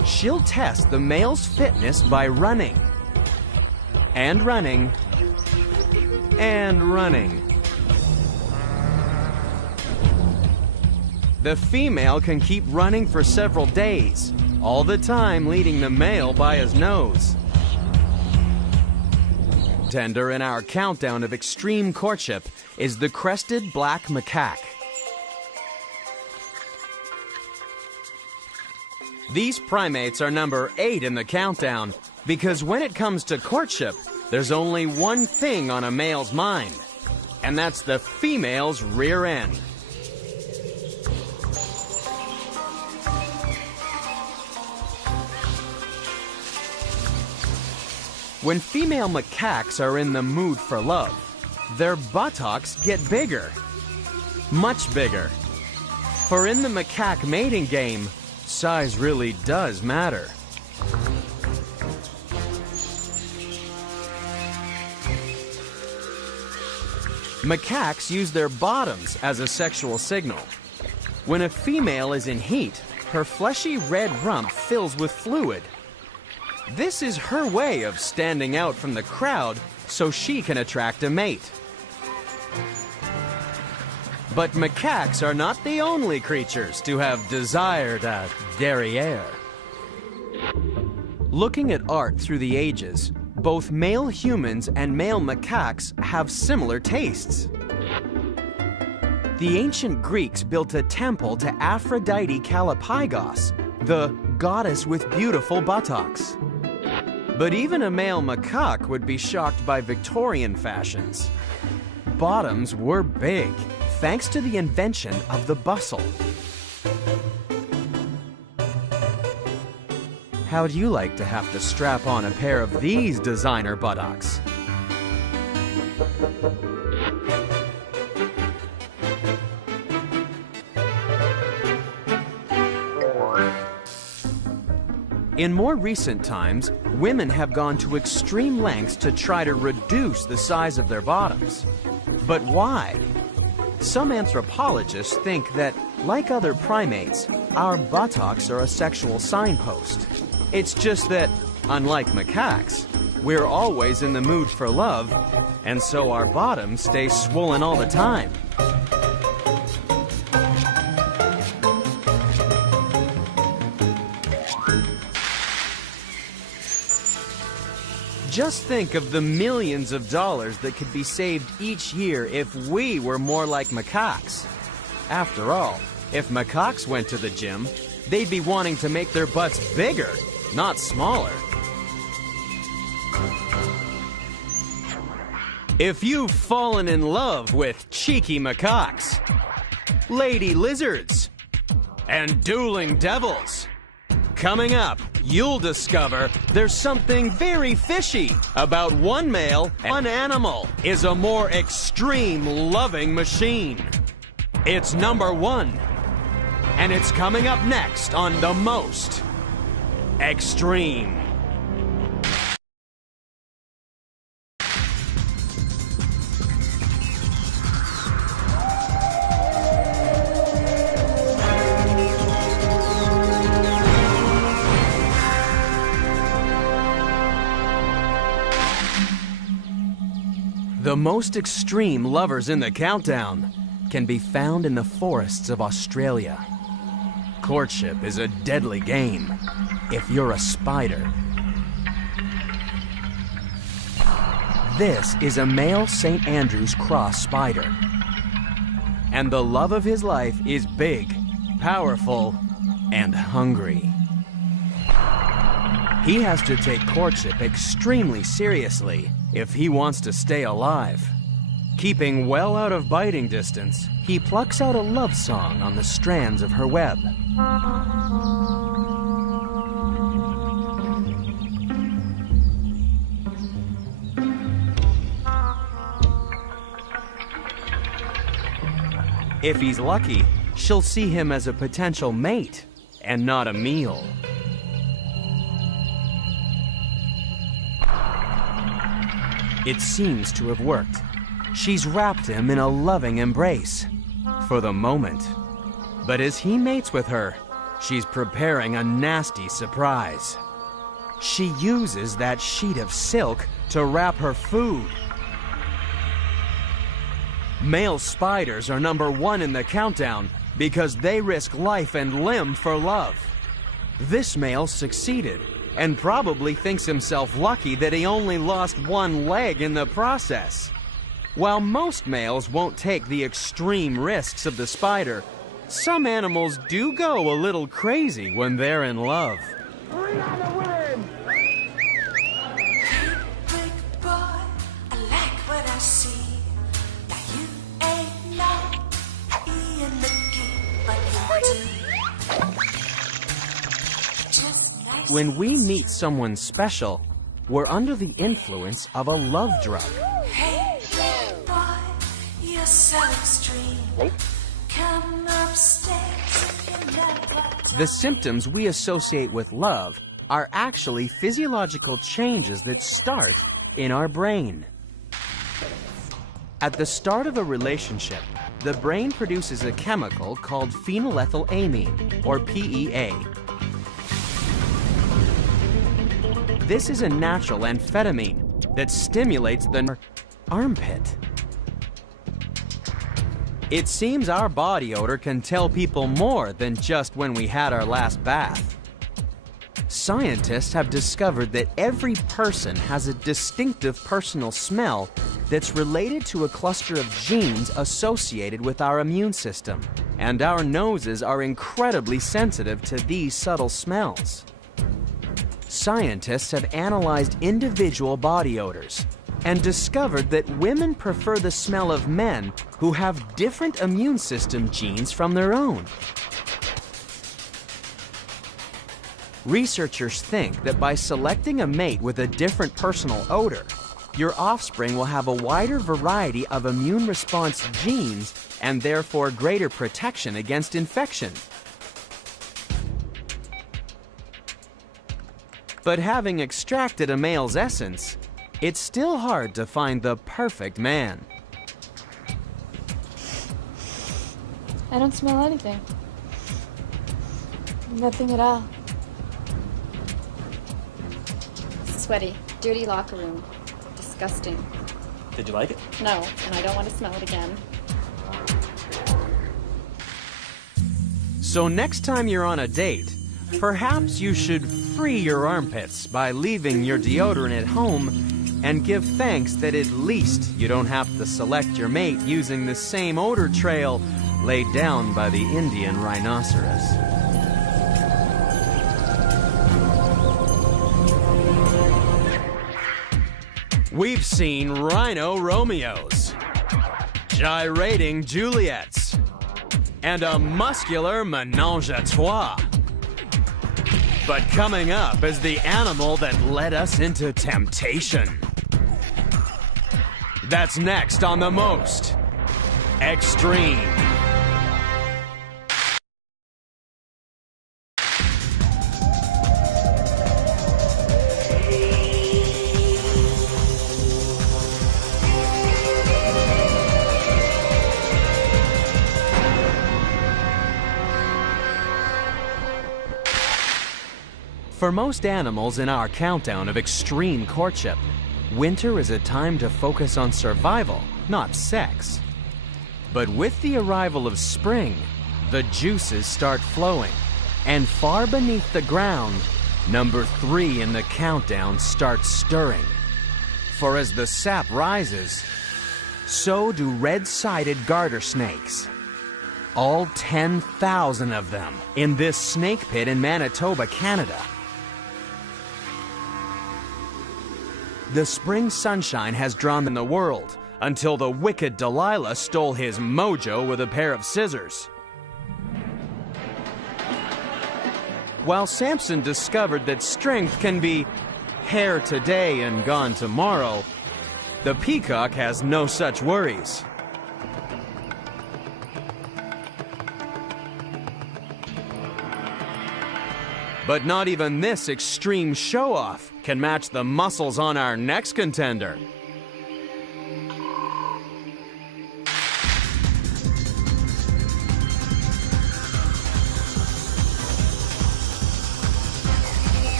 She'll test the male's fitness by running. And running. And running. The female can keep running for several days, all the time leading the male by his nose. Tender in our countdown of extreme courtship is the crested black macaque. These primates are number 8 in the countdown because when it comes to courtship, there's only one thing on a male's mind, and that's the female's rear end. When female macaques are in the mood for love, their buttocks get bigger. Much bigger. For in the macaque mating game, size really does matter. Macaques use their bottoms as a sexual signal. When a female is in heat, her fleshy red rump fills with fluid. This is her way of standing out from the crowd so she can attract a mate. But macaques are not the only creatures to have desired a derriere. Looking at art through the ages, both male humans and male macaques have similar tastes. The ancient Greeks built a temple to Aphrodite Kallipaigos, the goddess with beautiful buttocks. But even a male macaque would be shocked by Victorian fashions. Bottoms were big, thanks to the invention of the bustle. How'd you like to have to strap on a pair of these designer buttocks? In more recent times, women have gone to extreme lengths to try to reduce the size of their bottoms. But why? Some anthropologists think that, like other primates, our buttocks are a sexual signpost. It's just that, unlike macaques, we're always in the mood for love, and so our bottoms stay swollen all the time. Just think of the millions of dollars that could be saved each year if we were more like macaques. After all, if macaques went to the gym, they'd be wanting to make their butts bigger, not smaller. If you've fallen in love with cheeky macaques, lady lizards, and dueling devils, coming up, you'll discover there's something very fishy about one male and one animal is a more extreme loving machine. It's number 1, and it's coming up next on The Most Extreme. The most extreme lovers in the countdown can be found in the forests of Australia. Courtship is a deadly game if you're a spider. This is a male St. Andrew's cross spider. And the love of his life is big, powerful, and hungry. He has to take courtship extremely seriously if he wants to stay alive. Keeping well out of biting distance, he plucks out a love song on the strands of her web. If he's lucky, she'll see him as a potential mate and not a meal. It seems to have worked. She's wrapped him in a loving embrace for the moment. But as he mates with her, She's preparing a nasty surprise. She uses that sheet of silk to wrap her food. Male spiders are #1 in the countdown because they risk life and limb for love. This male succeeded and probably thinks himself lucky that he only lost one leg in the process. While most males won't take the extreme risks of the spider, some animals do go a little crazy when they're in love. Big boy, I like what I see. Now you ain't no Ian McGee, but you do. Just nice. When we meet someone special, we're under the influence of a love drug. Hey, big boy, you're so extreme. Come upstairs if you never. The symptoms we associate with love are actually physiological changes that start in our brain. At the start of a relationship, the brain produces a chemical called phenylethylamine, or PEA. This is a natural amphetamine that stimulates the armpit. It seems our body odor can tell people more than just when we had our last bath. Scientists have discovered that every person has a distinctive personal smell that's related to a cluster of genes associated with our immune system, and our noses are incredibly sensitive to these subtle smells. Scientists have analyzed individual body odors and discovered that women prefer the smell of men who have different immune system genes from their own. Researchers think that by selecting a mate with a different personal odor, your offspring will have a wider variety of immune response genes and therefore greater protection against infection. But having extracted a male's essence, it's still hard to find the perfect man. I don't smell anything. Nothing at all. Sweaty, dirty locker room. Disgusting. Did you like it? No, and I don't want to smell it again. So next time you're on a date, perhaps you should free your armpits by leaving your deodorant at home and give thanks that at least you don't have to select your mate using the same odor trail laid down by the Indian rhinoceros. We've seen rhino Romeos, gyrating Juliets, and a muscular menage a trois. But coming up is the animal that led us into temptation. That's next on The Most Extreme. For most animals in our countdown of extreme courtship, winter is a time to focus on survival, not sex. But with the arrival of spring, the juices start flowing, and far beneath the ground, number 3 in the countdown starts stirring. For as the sap rises, so do red-sided garter snakes. All 10,000 of them in this snake pit in Manitoba, Canada. The spring sunshine has drawn in the world until the wicked Delilah stole his mojo with a pair of scissors. While Samson discovered that strength can be hair today and gone tomorrow, the peacock has no such worries. But not even this extreme show-off can match the muscles on our next contender.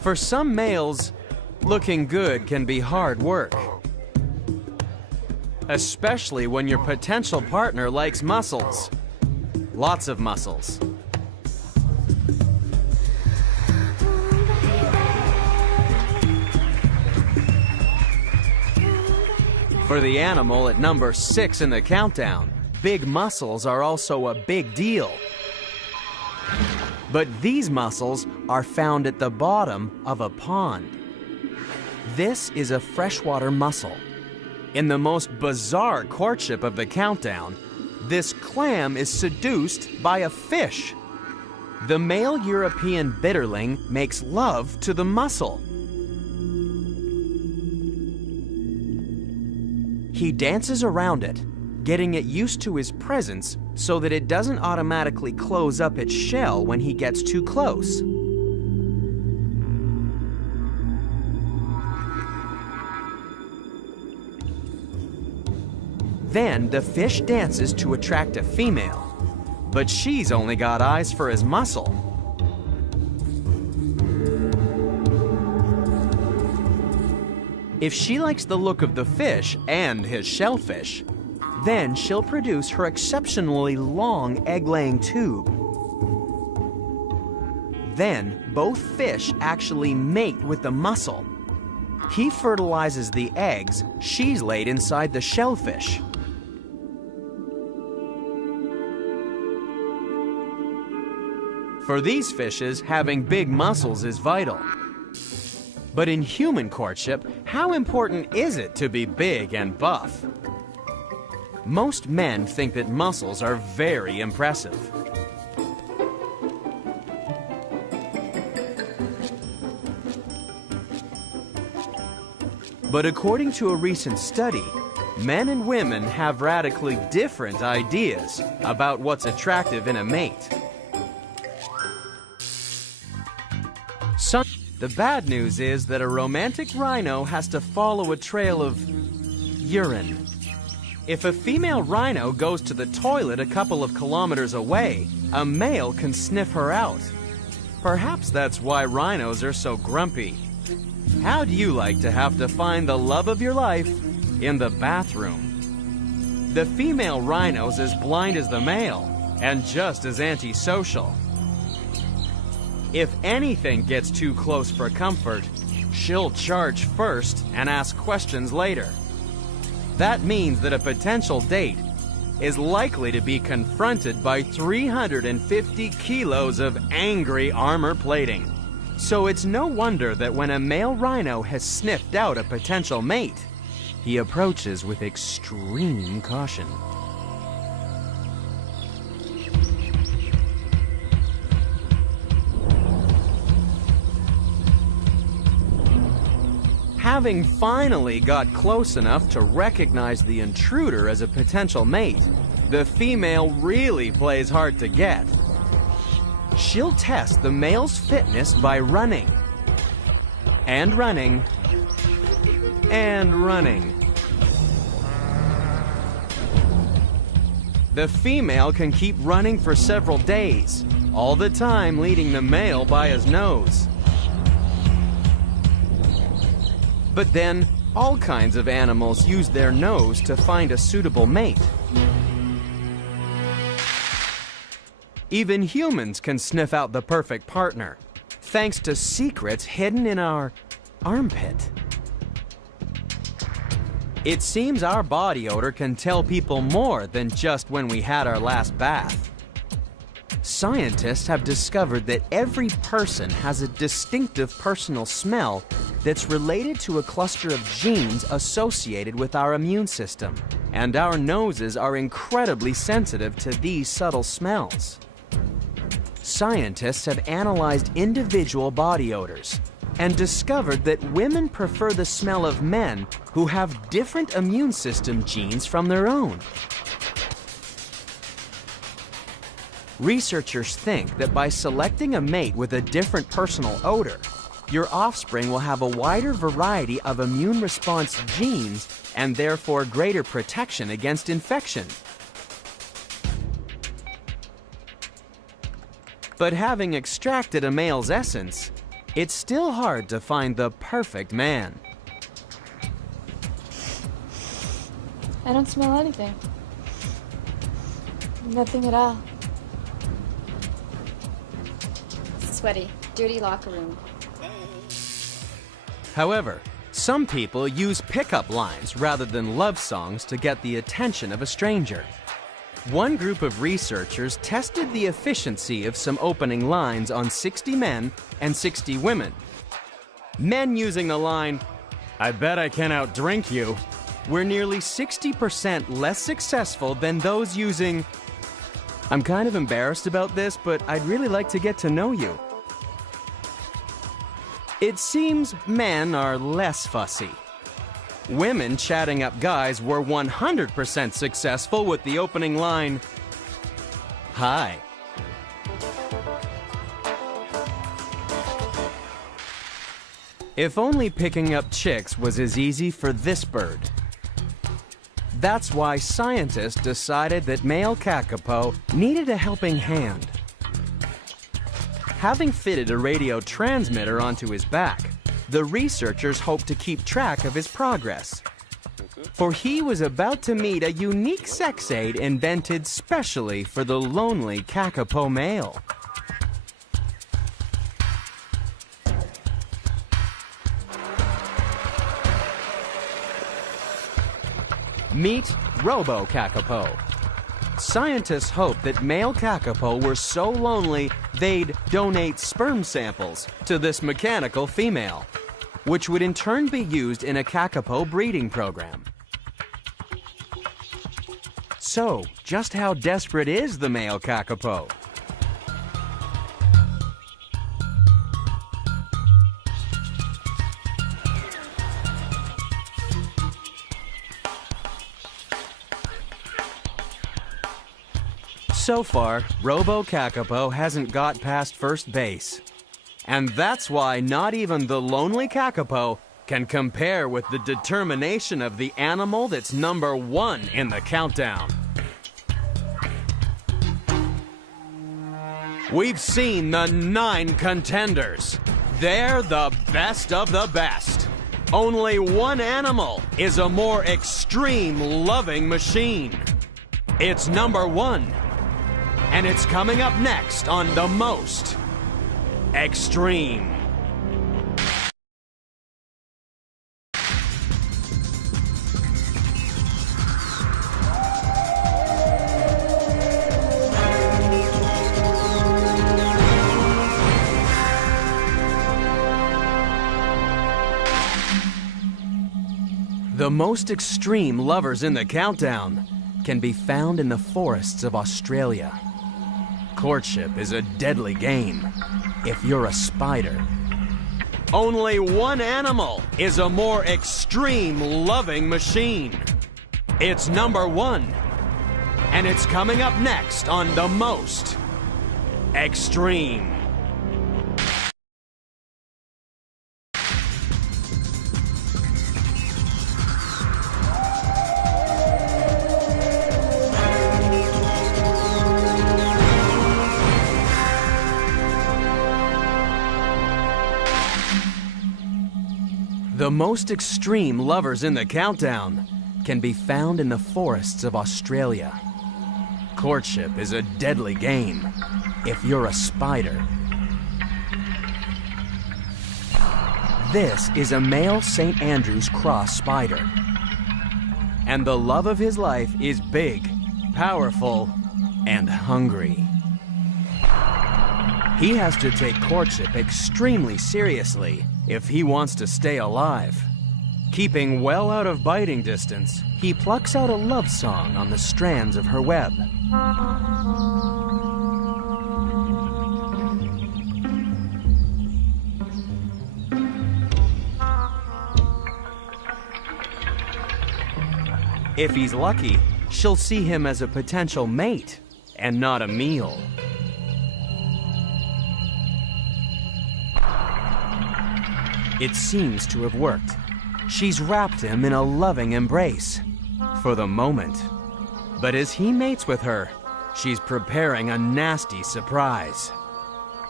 For some males, looking good can be hard work. Especially when your potential partner likes muscles. Lots of muscles. For the animal at number 6 in the countdown, big muscles are also a big deal. But these muscles are found at the bottom of a pond. This is a freshwater mussel. In the most bizarre courtship of the countdown, this clam is seduced by a fish. The male European bitterling makes love to the mussel. He dances around it, getting it used to his presence so that it doesn't automatically close up its shell when he gets too close. Then the fish dances to attract a female, but she's only got eyes for his muscle. If she likes the look of the fish and his shellfish, then she'll produce her exceptionally long egg-laying tube. Then both fish actually mate with the mussel. He fertilizes the eggs she's laid inside the shellfish. For these fishes, having big muscles is vital. But in human courtship, how important is it to be big and buff? Most men think that muscles are very impressive. But according to a recent study, men and women have radically different ideas about what's attractive in a mate. The bad news is that a romantic rhino has to follow a trail of urine. If a female rhino goes to the toilet a couple of kilometers away, a male can sniff her out. Perhaps that's why rhinos are so grumpy. How'd you like to have to find the love of your life in the bathroom? The female rhino's as blind as the male and just as antisocial. If anything gets too close for comfort, she'll charge first and ask questions later. That means that a potential date is likely to be confronted by 350 kilos of angry armor plating. So it's no wonder that when a male rhino has sniffed out a potential mate, he approaches with extreme caution. Having finally got close enough to recognize the intruder as a potential mate, the female really plays hard to get. She'll test the male's fitness by running, and running, and running. The female can keep running for several days, all the time leading the male by his nose. But then, all kinds of animals use their nose to find a suitable mate. Even humans can sniff out the perfect partner, thanks to secrets hidden in our armpit. It seems our body odor can tell people more than just when we had our last bath. Scientists have discovered that every person has a distinctive personal smell that's related to a cluster of genes associated with our immune system, and our noses are incredibly sensitive to these subtle smells. Scientists have analyzed individual body odors and discovered that women prefer the smell of men who have different immune system genes from their own. Researchers think that by selecting a mate with a different personal odor, your offspring will have a wider variety of immune response genes and therefore greater protection against infection. But having extracted a male's essence, it's still hard to find the perfect man. I don't smell anything. Nothing at all. Sweaty, dirty locker room. However, some people use pickup lines rather than love songs to get the attention of a stranger. One group of researchers tested the efficiency of some opening lines on 60 men and 60 women. Men using the line, "I bet I can outdrink you," were nearly 60% less successful than those using, "I'm kind of embarrassed about this, but I'd really like to get to know you." It seems men are less fussy. Women chatting up guys were 100% successful with the opening line, "Hi." If only picking up chicks was as easy for this bird. That's why scientists decided that male kakapo needed a helping hand. Having fitted a radio transmitter onto his back, the researchers hoped to keep track of his progress. For he was about to meet a unique sex aid invented specially for the lonely kakapo male. Meet Robo-Kakapo. Scientists hoped that male kakapo were so lonely they'd donate sperm samples to this mechanical female, which would in turn be used in a kakapo breeding program. So, just how desperate is the male kakapo? So far, Robo-Kakapo hasn't got past first base. And that's why not even the lonely kakapo can compare with the determination of the animal that's number 1 in the countdown. We've seen the 9 contenders. They're the best of the best. Only one animal is a more extreme loving machine. It's number 1. And it's coming up next on The Most Extreme. The most extreme lovers in the countdown can be found in the forests of Australia. Courtship is a deadly game if you're a spider. Only one animal is a more extreme loving machine. It's number 1, and it's coming up next on The Most Extreme. The most extreme lovers in the countdown can be found in the forests of Australia. Courtship is a deadly game if you're a spider. This is a male St. Andrew's cross spider. And the love of his life is big, powerful, and hungry. He has to take courtship extremely seriously if he wants to stay alive. Keeping well out of biting distance, he plucks out a love song on the strands of her web. If he's lucky, she'll see him as a potential mate and not a meal. It seems to have worked. She's wrapped him in a loving embrace for the moment. But as he mates with her, she's preparing a nasty surprise.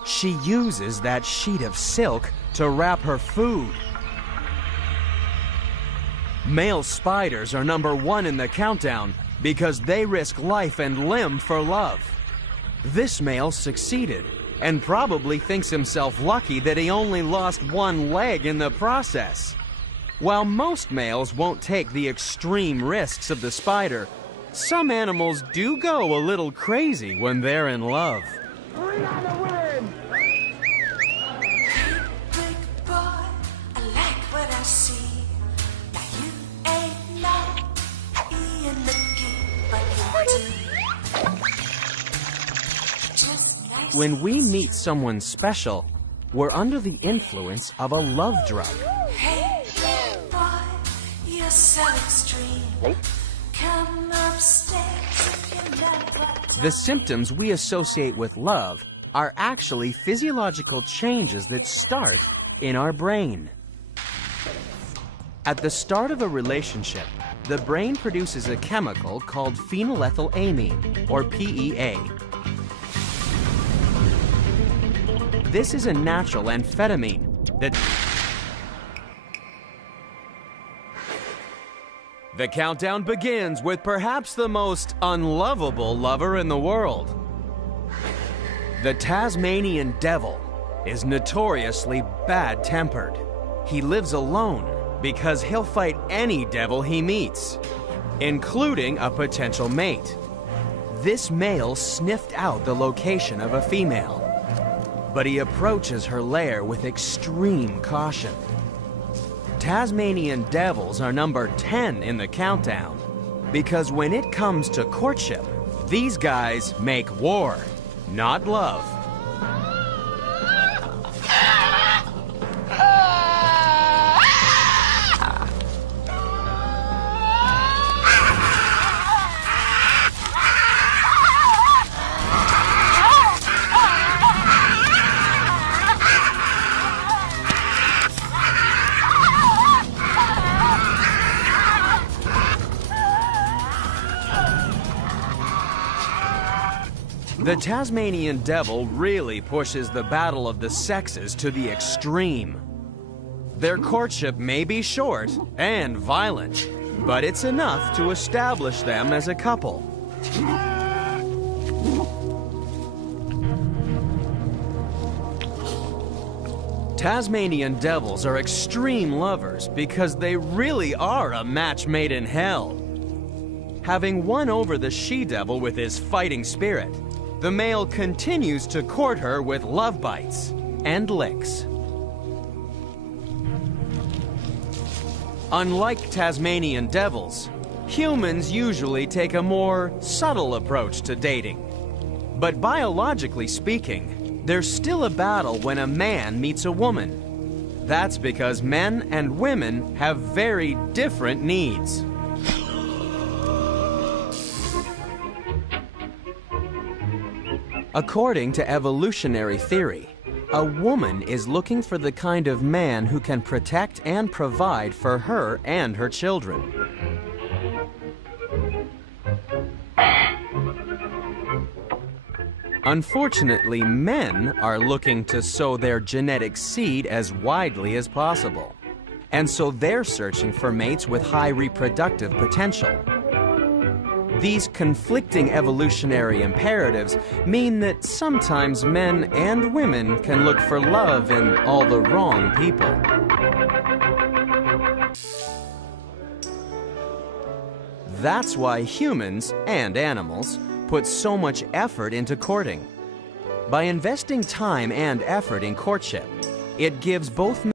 she uses that sheet of silk to wrap her food. Male spiders are #1 in the countdown because they risk life and limb for love. This male succeeded and probably thinks himself lucky that he only lost one leg in the process. While most males won't take the extreme risks of the spider, some animals do go a little crazy when they're in love. Big boy, I like what I see. Now you ain't no Ian McGee, but you do. Just nice. When we meet someone special, we're under the influence of a love drug. Hey, boy, you're so extreme. Come upstairs if you never. The symptoms we associate with love are actually physiological changes that start in our brain. At the start of a relationship, the brain produces a chemical called phenylethylamine, or PEA. This is a natural amphetamine that... The countdown begins with perhaps the most unlovable lover in the world. The Tasmanian devil is notoriously bad-tempered. He lives alone because he'll fight any devil he meets, including a potential mate. This male sniffed out the location of a female, but he approaches her lair with extreme caution. Tasmanian devils are #10 in the countdown because when it comes to courtship, these guys make war, not love. The Tasmanian devil really pushes the battle of the sexes to the extreme. Their courtship may be short and violent, but it's enough to establish them as a couple. Tasmanian devils are extreme lovers because they really are a match made in hell. Having won over the she-devil with his fighting spirit, the male continues to court her with love bites and licks. Unlike Tasmanian devils, humans usually take a more subtle approach to dating. But biologically speaking, there's still a battle when a man meets a woman. That's because men and women have very different needs. According to evolutionary theory, a woman is looking for the kind of man who can protect and provide for her and her children. Unfortunately, men are looking to sow their genetic seed as widely as possible, and so they're searching for mates with high reproductive potential. These conflicting evolutionary imperatives mean that sometimes men and women can look for love in all the wrong people. That's why humans and animals put so much effort into courting. By investing time and effort in courtship, it gives both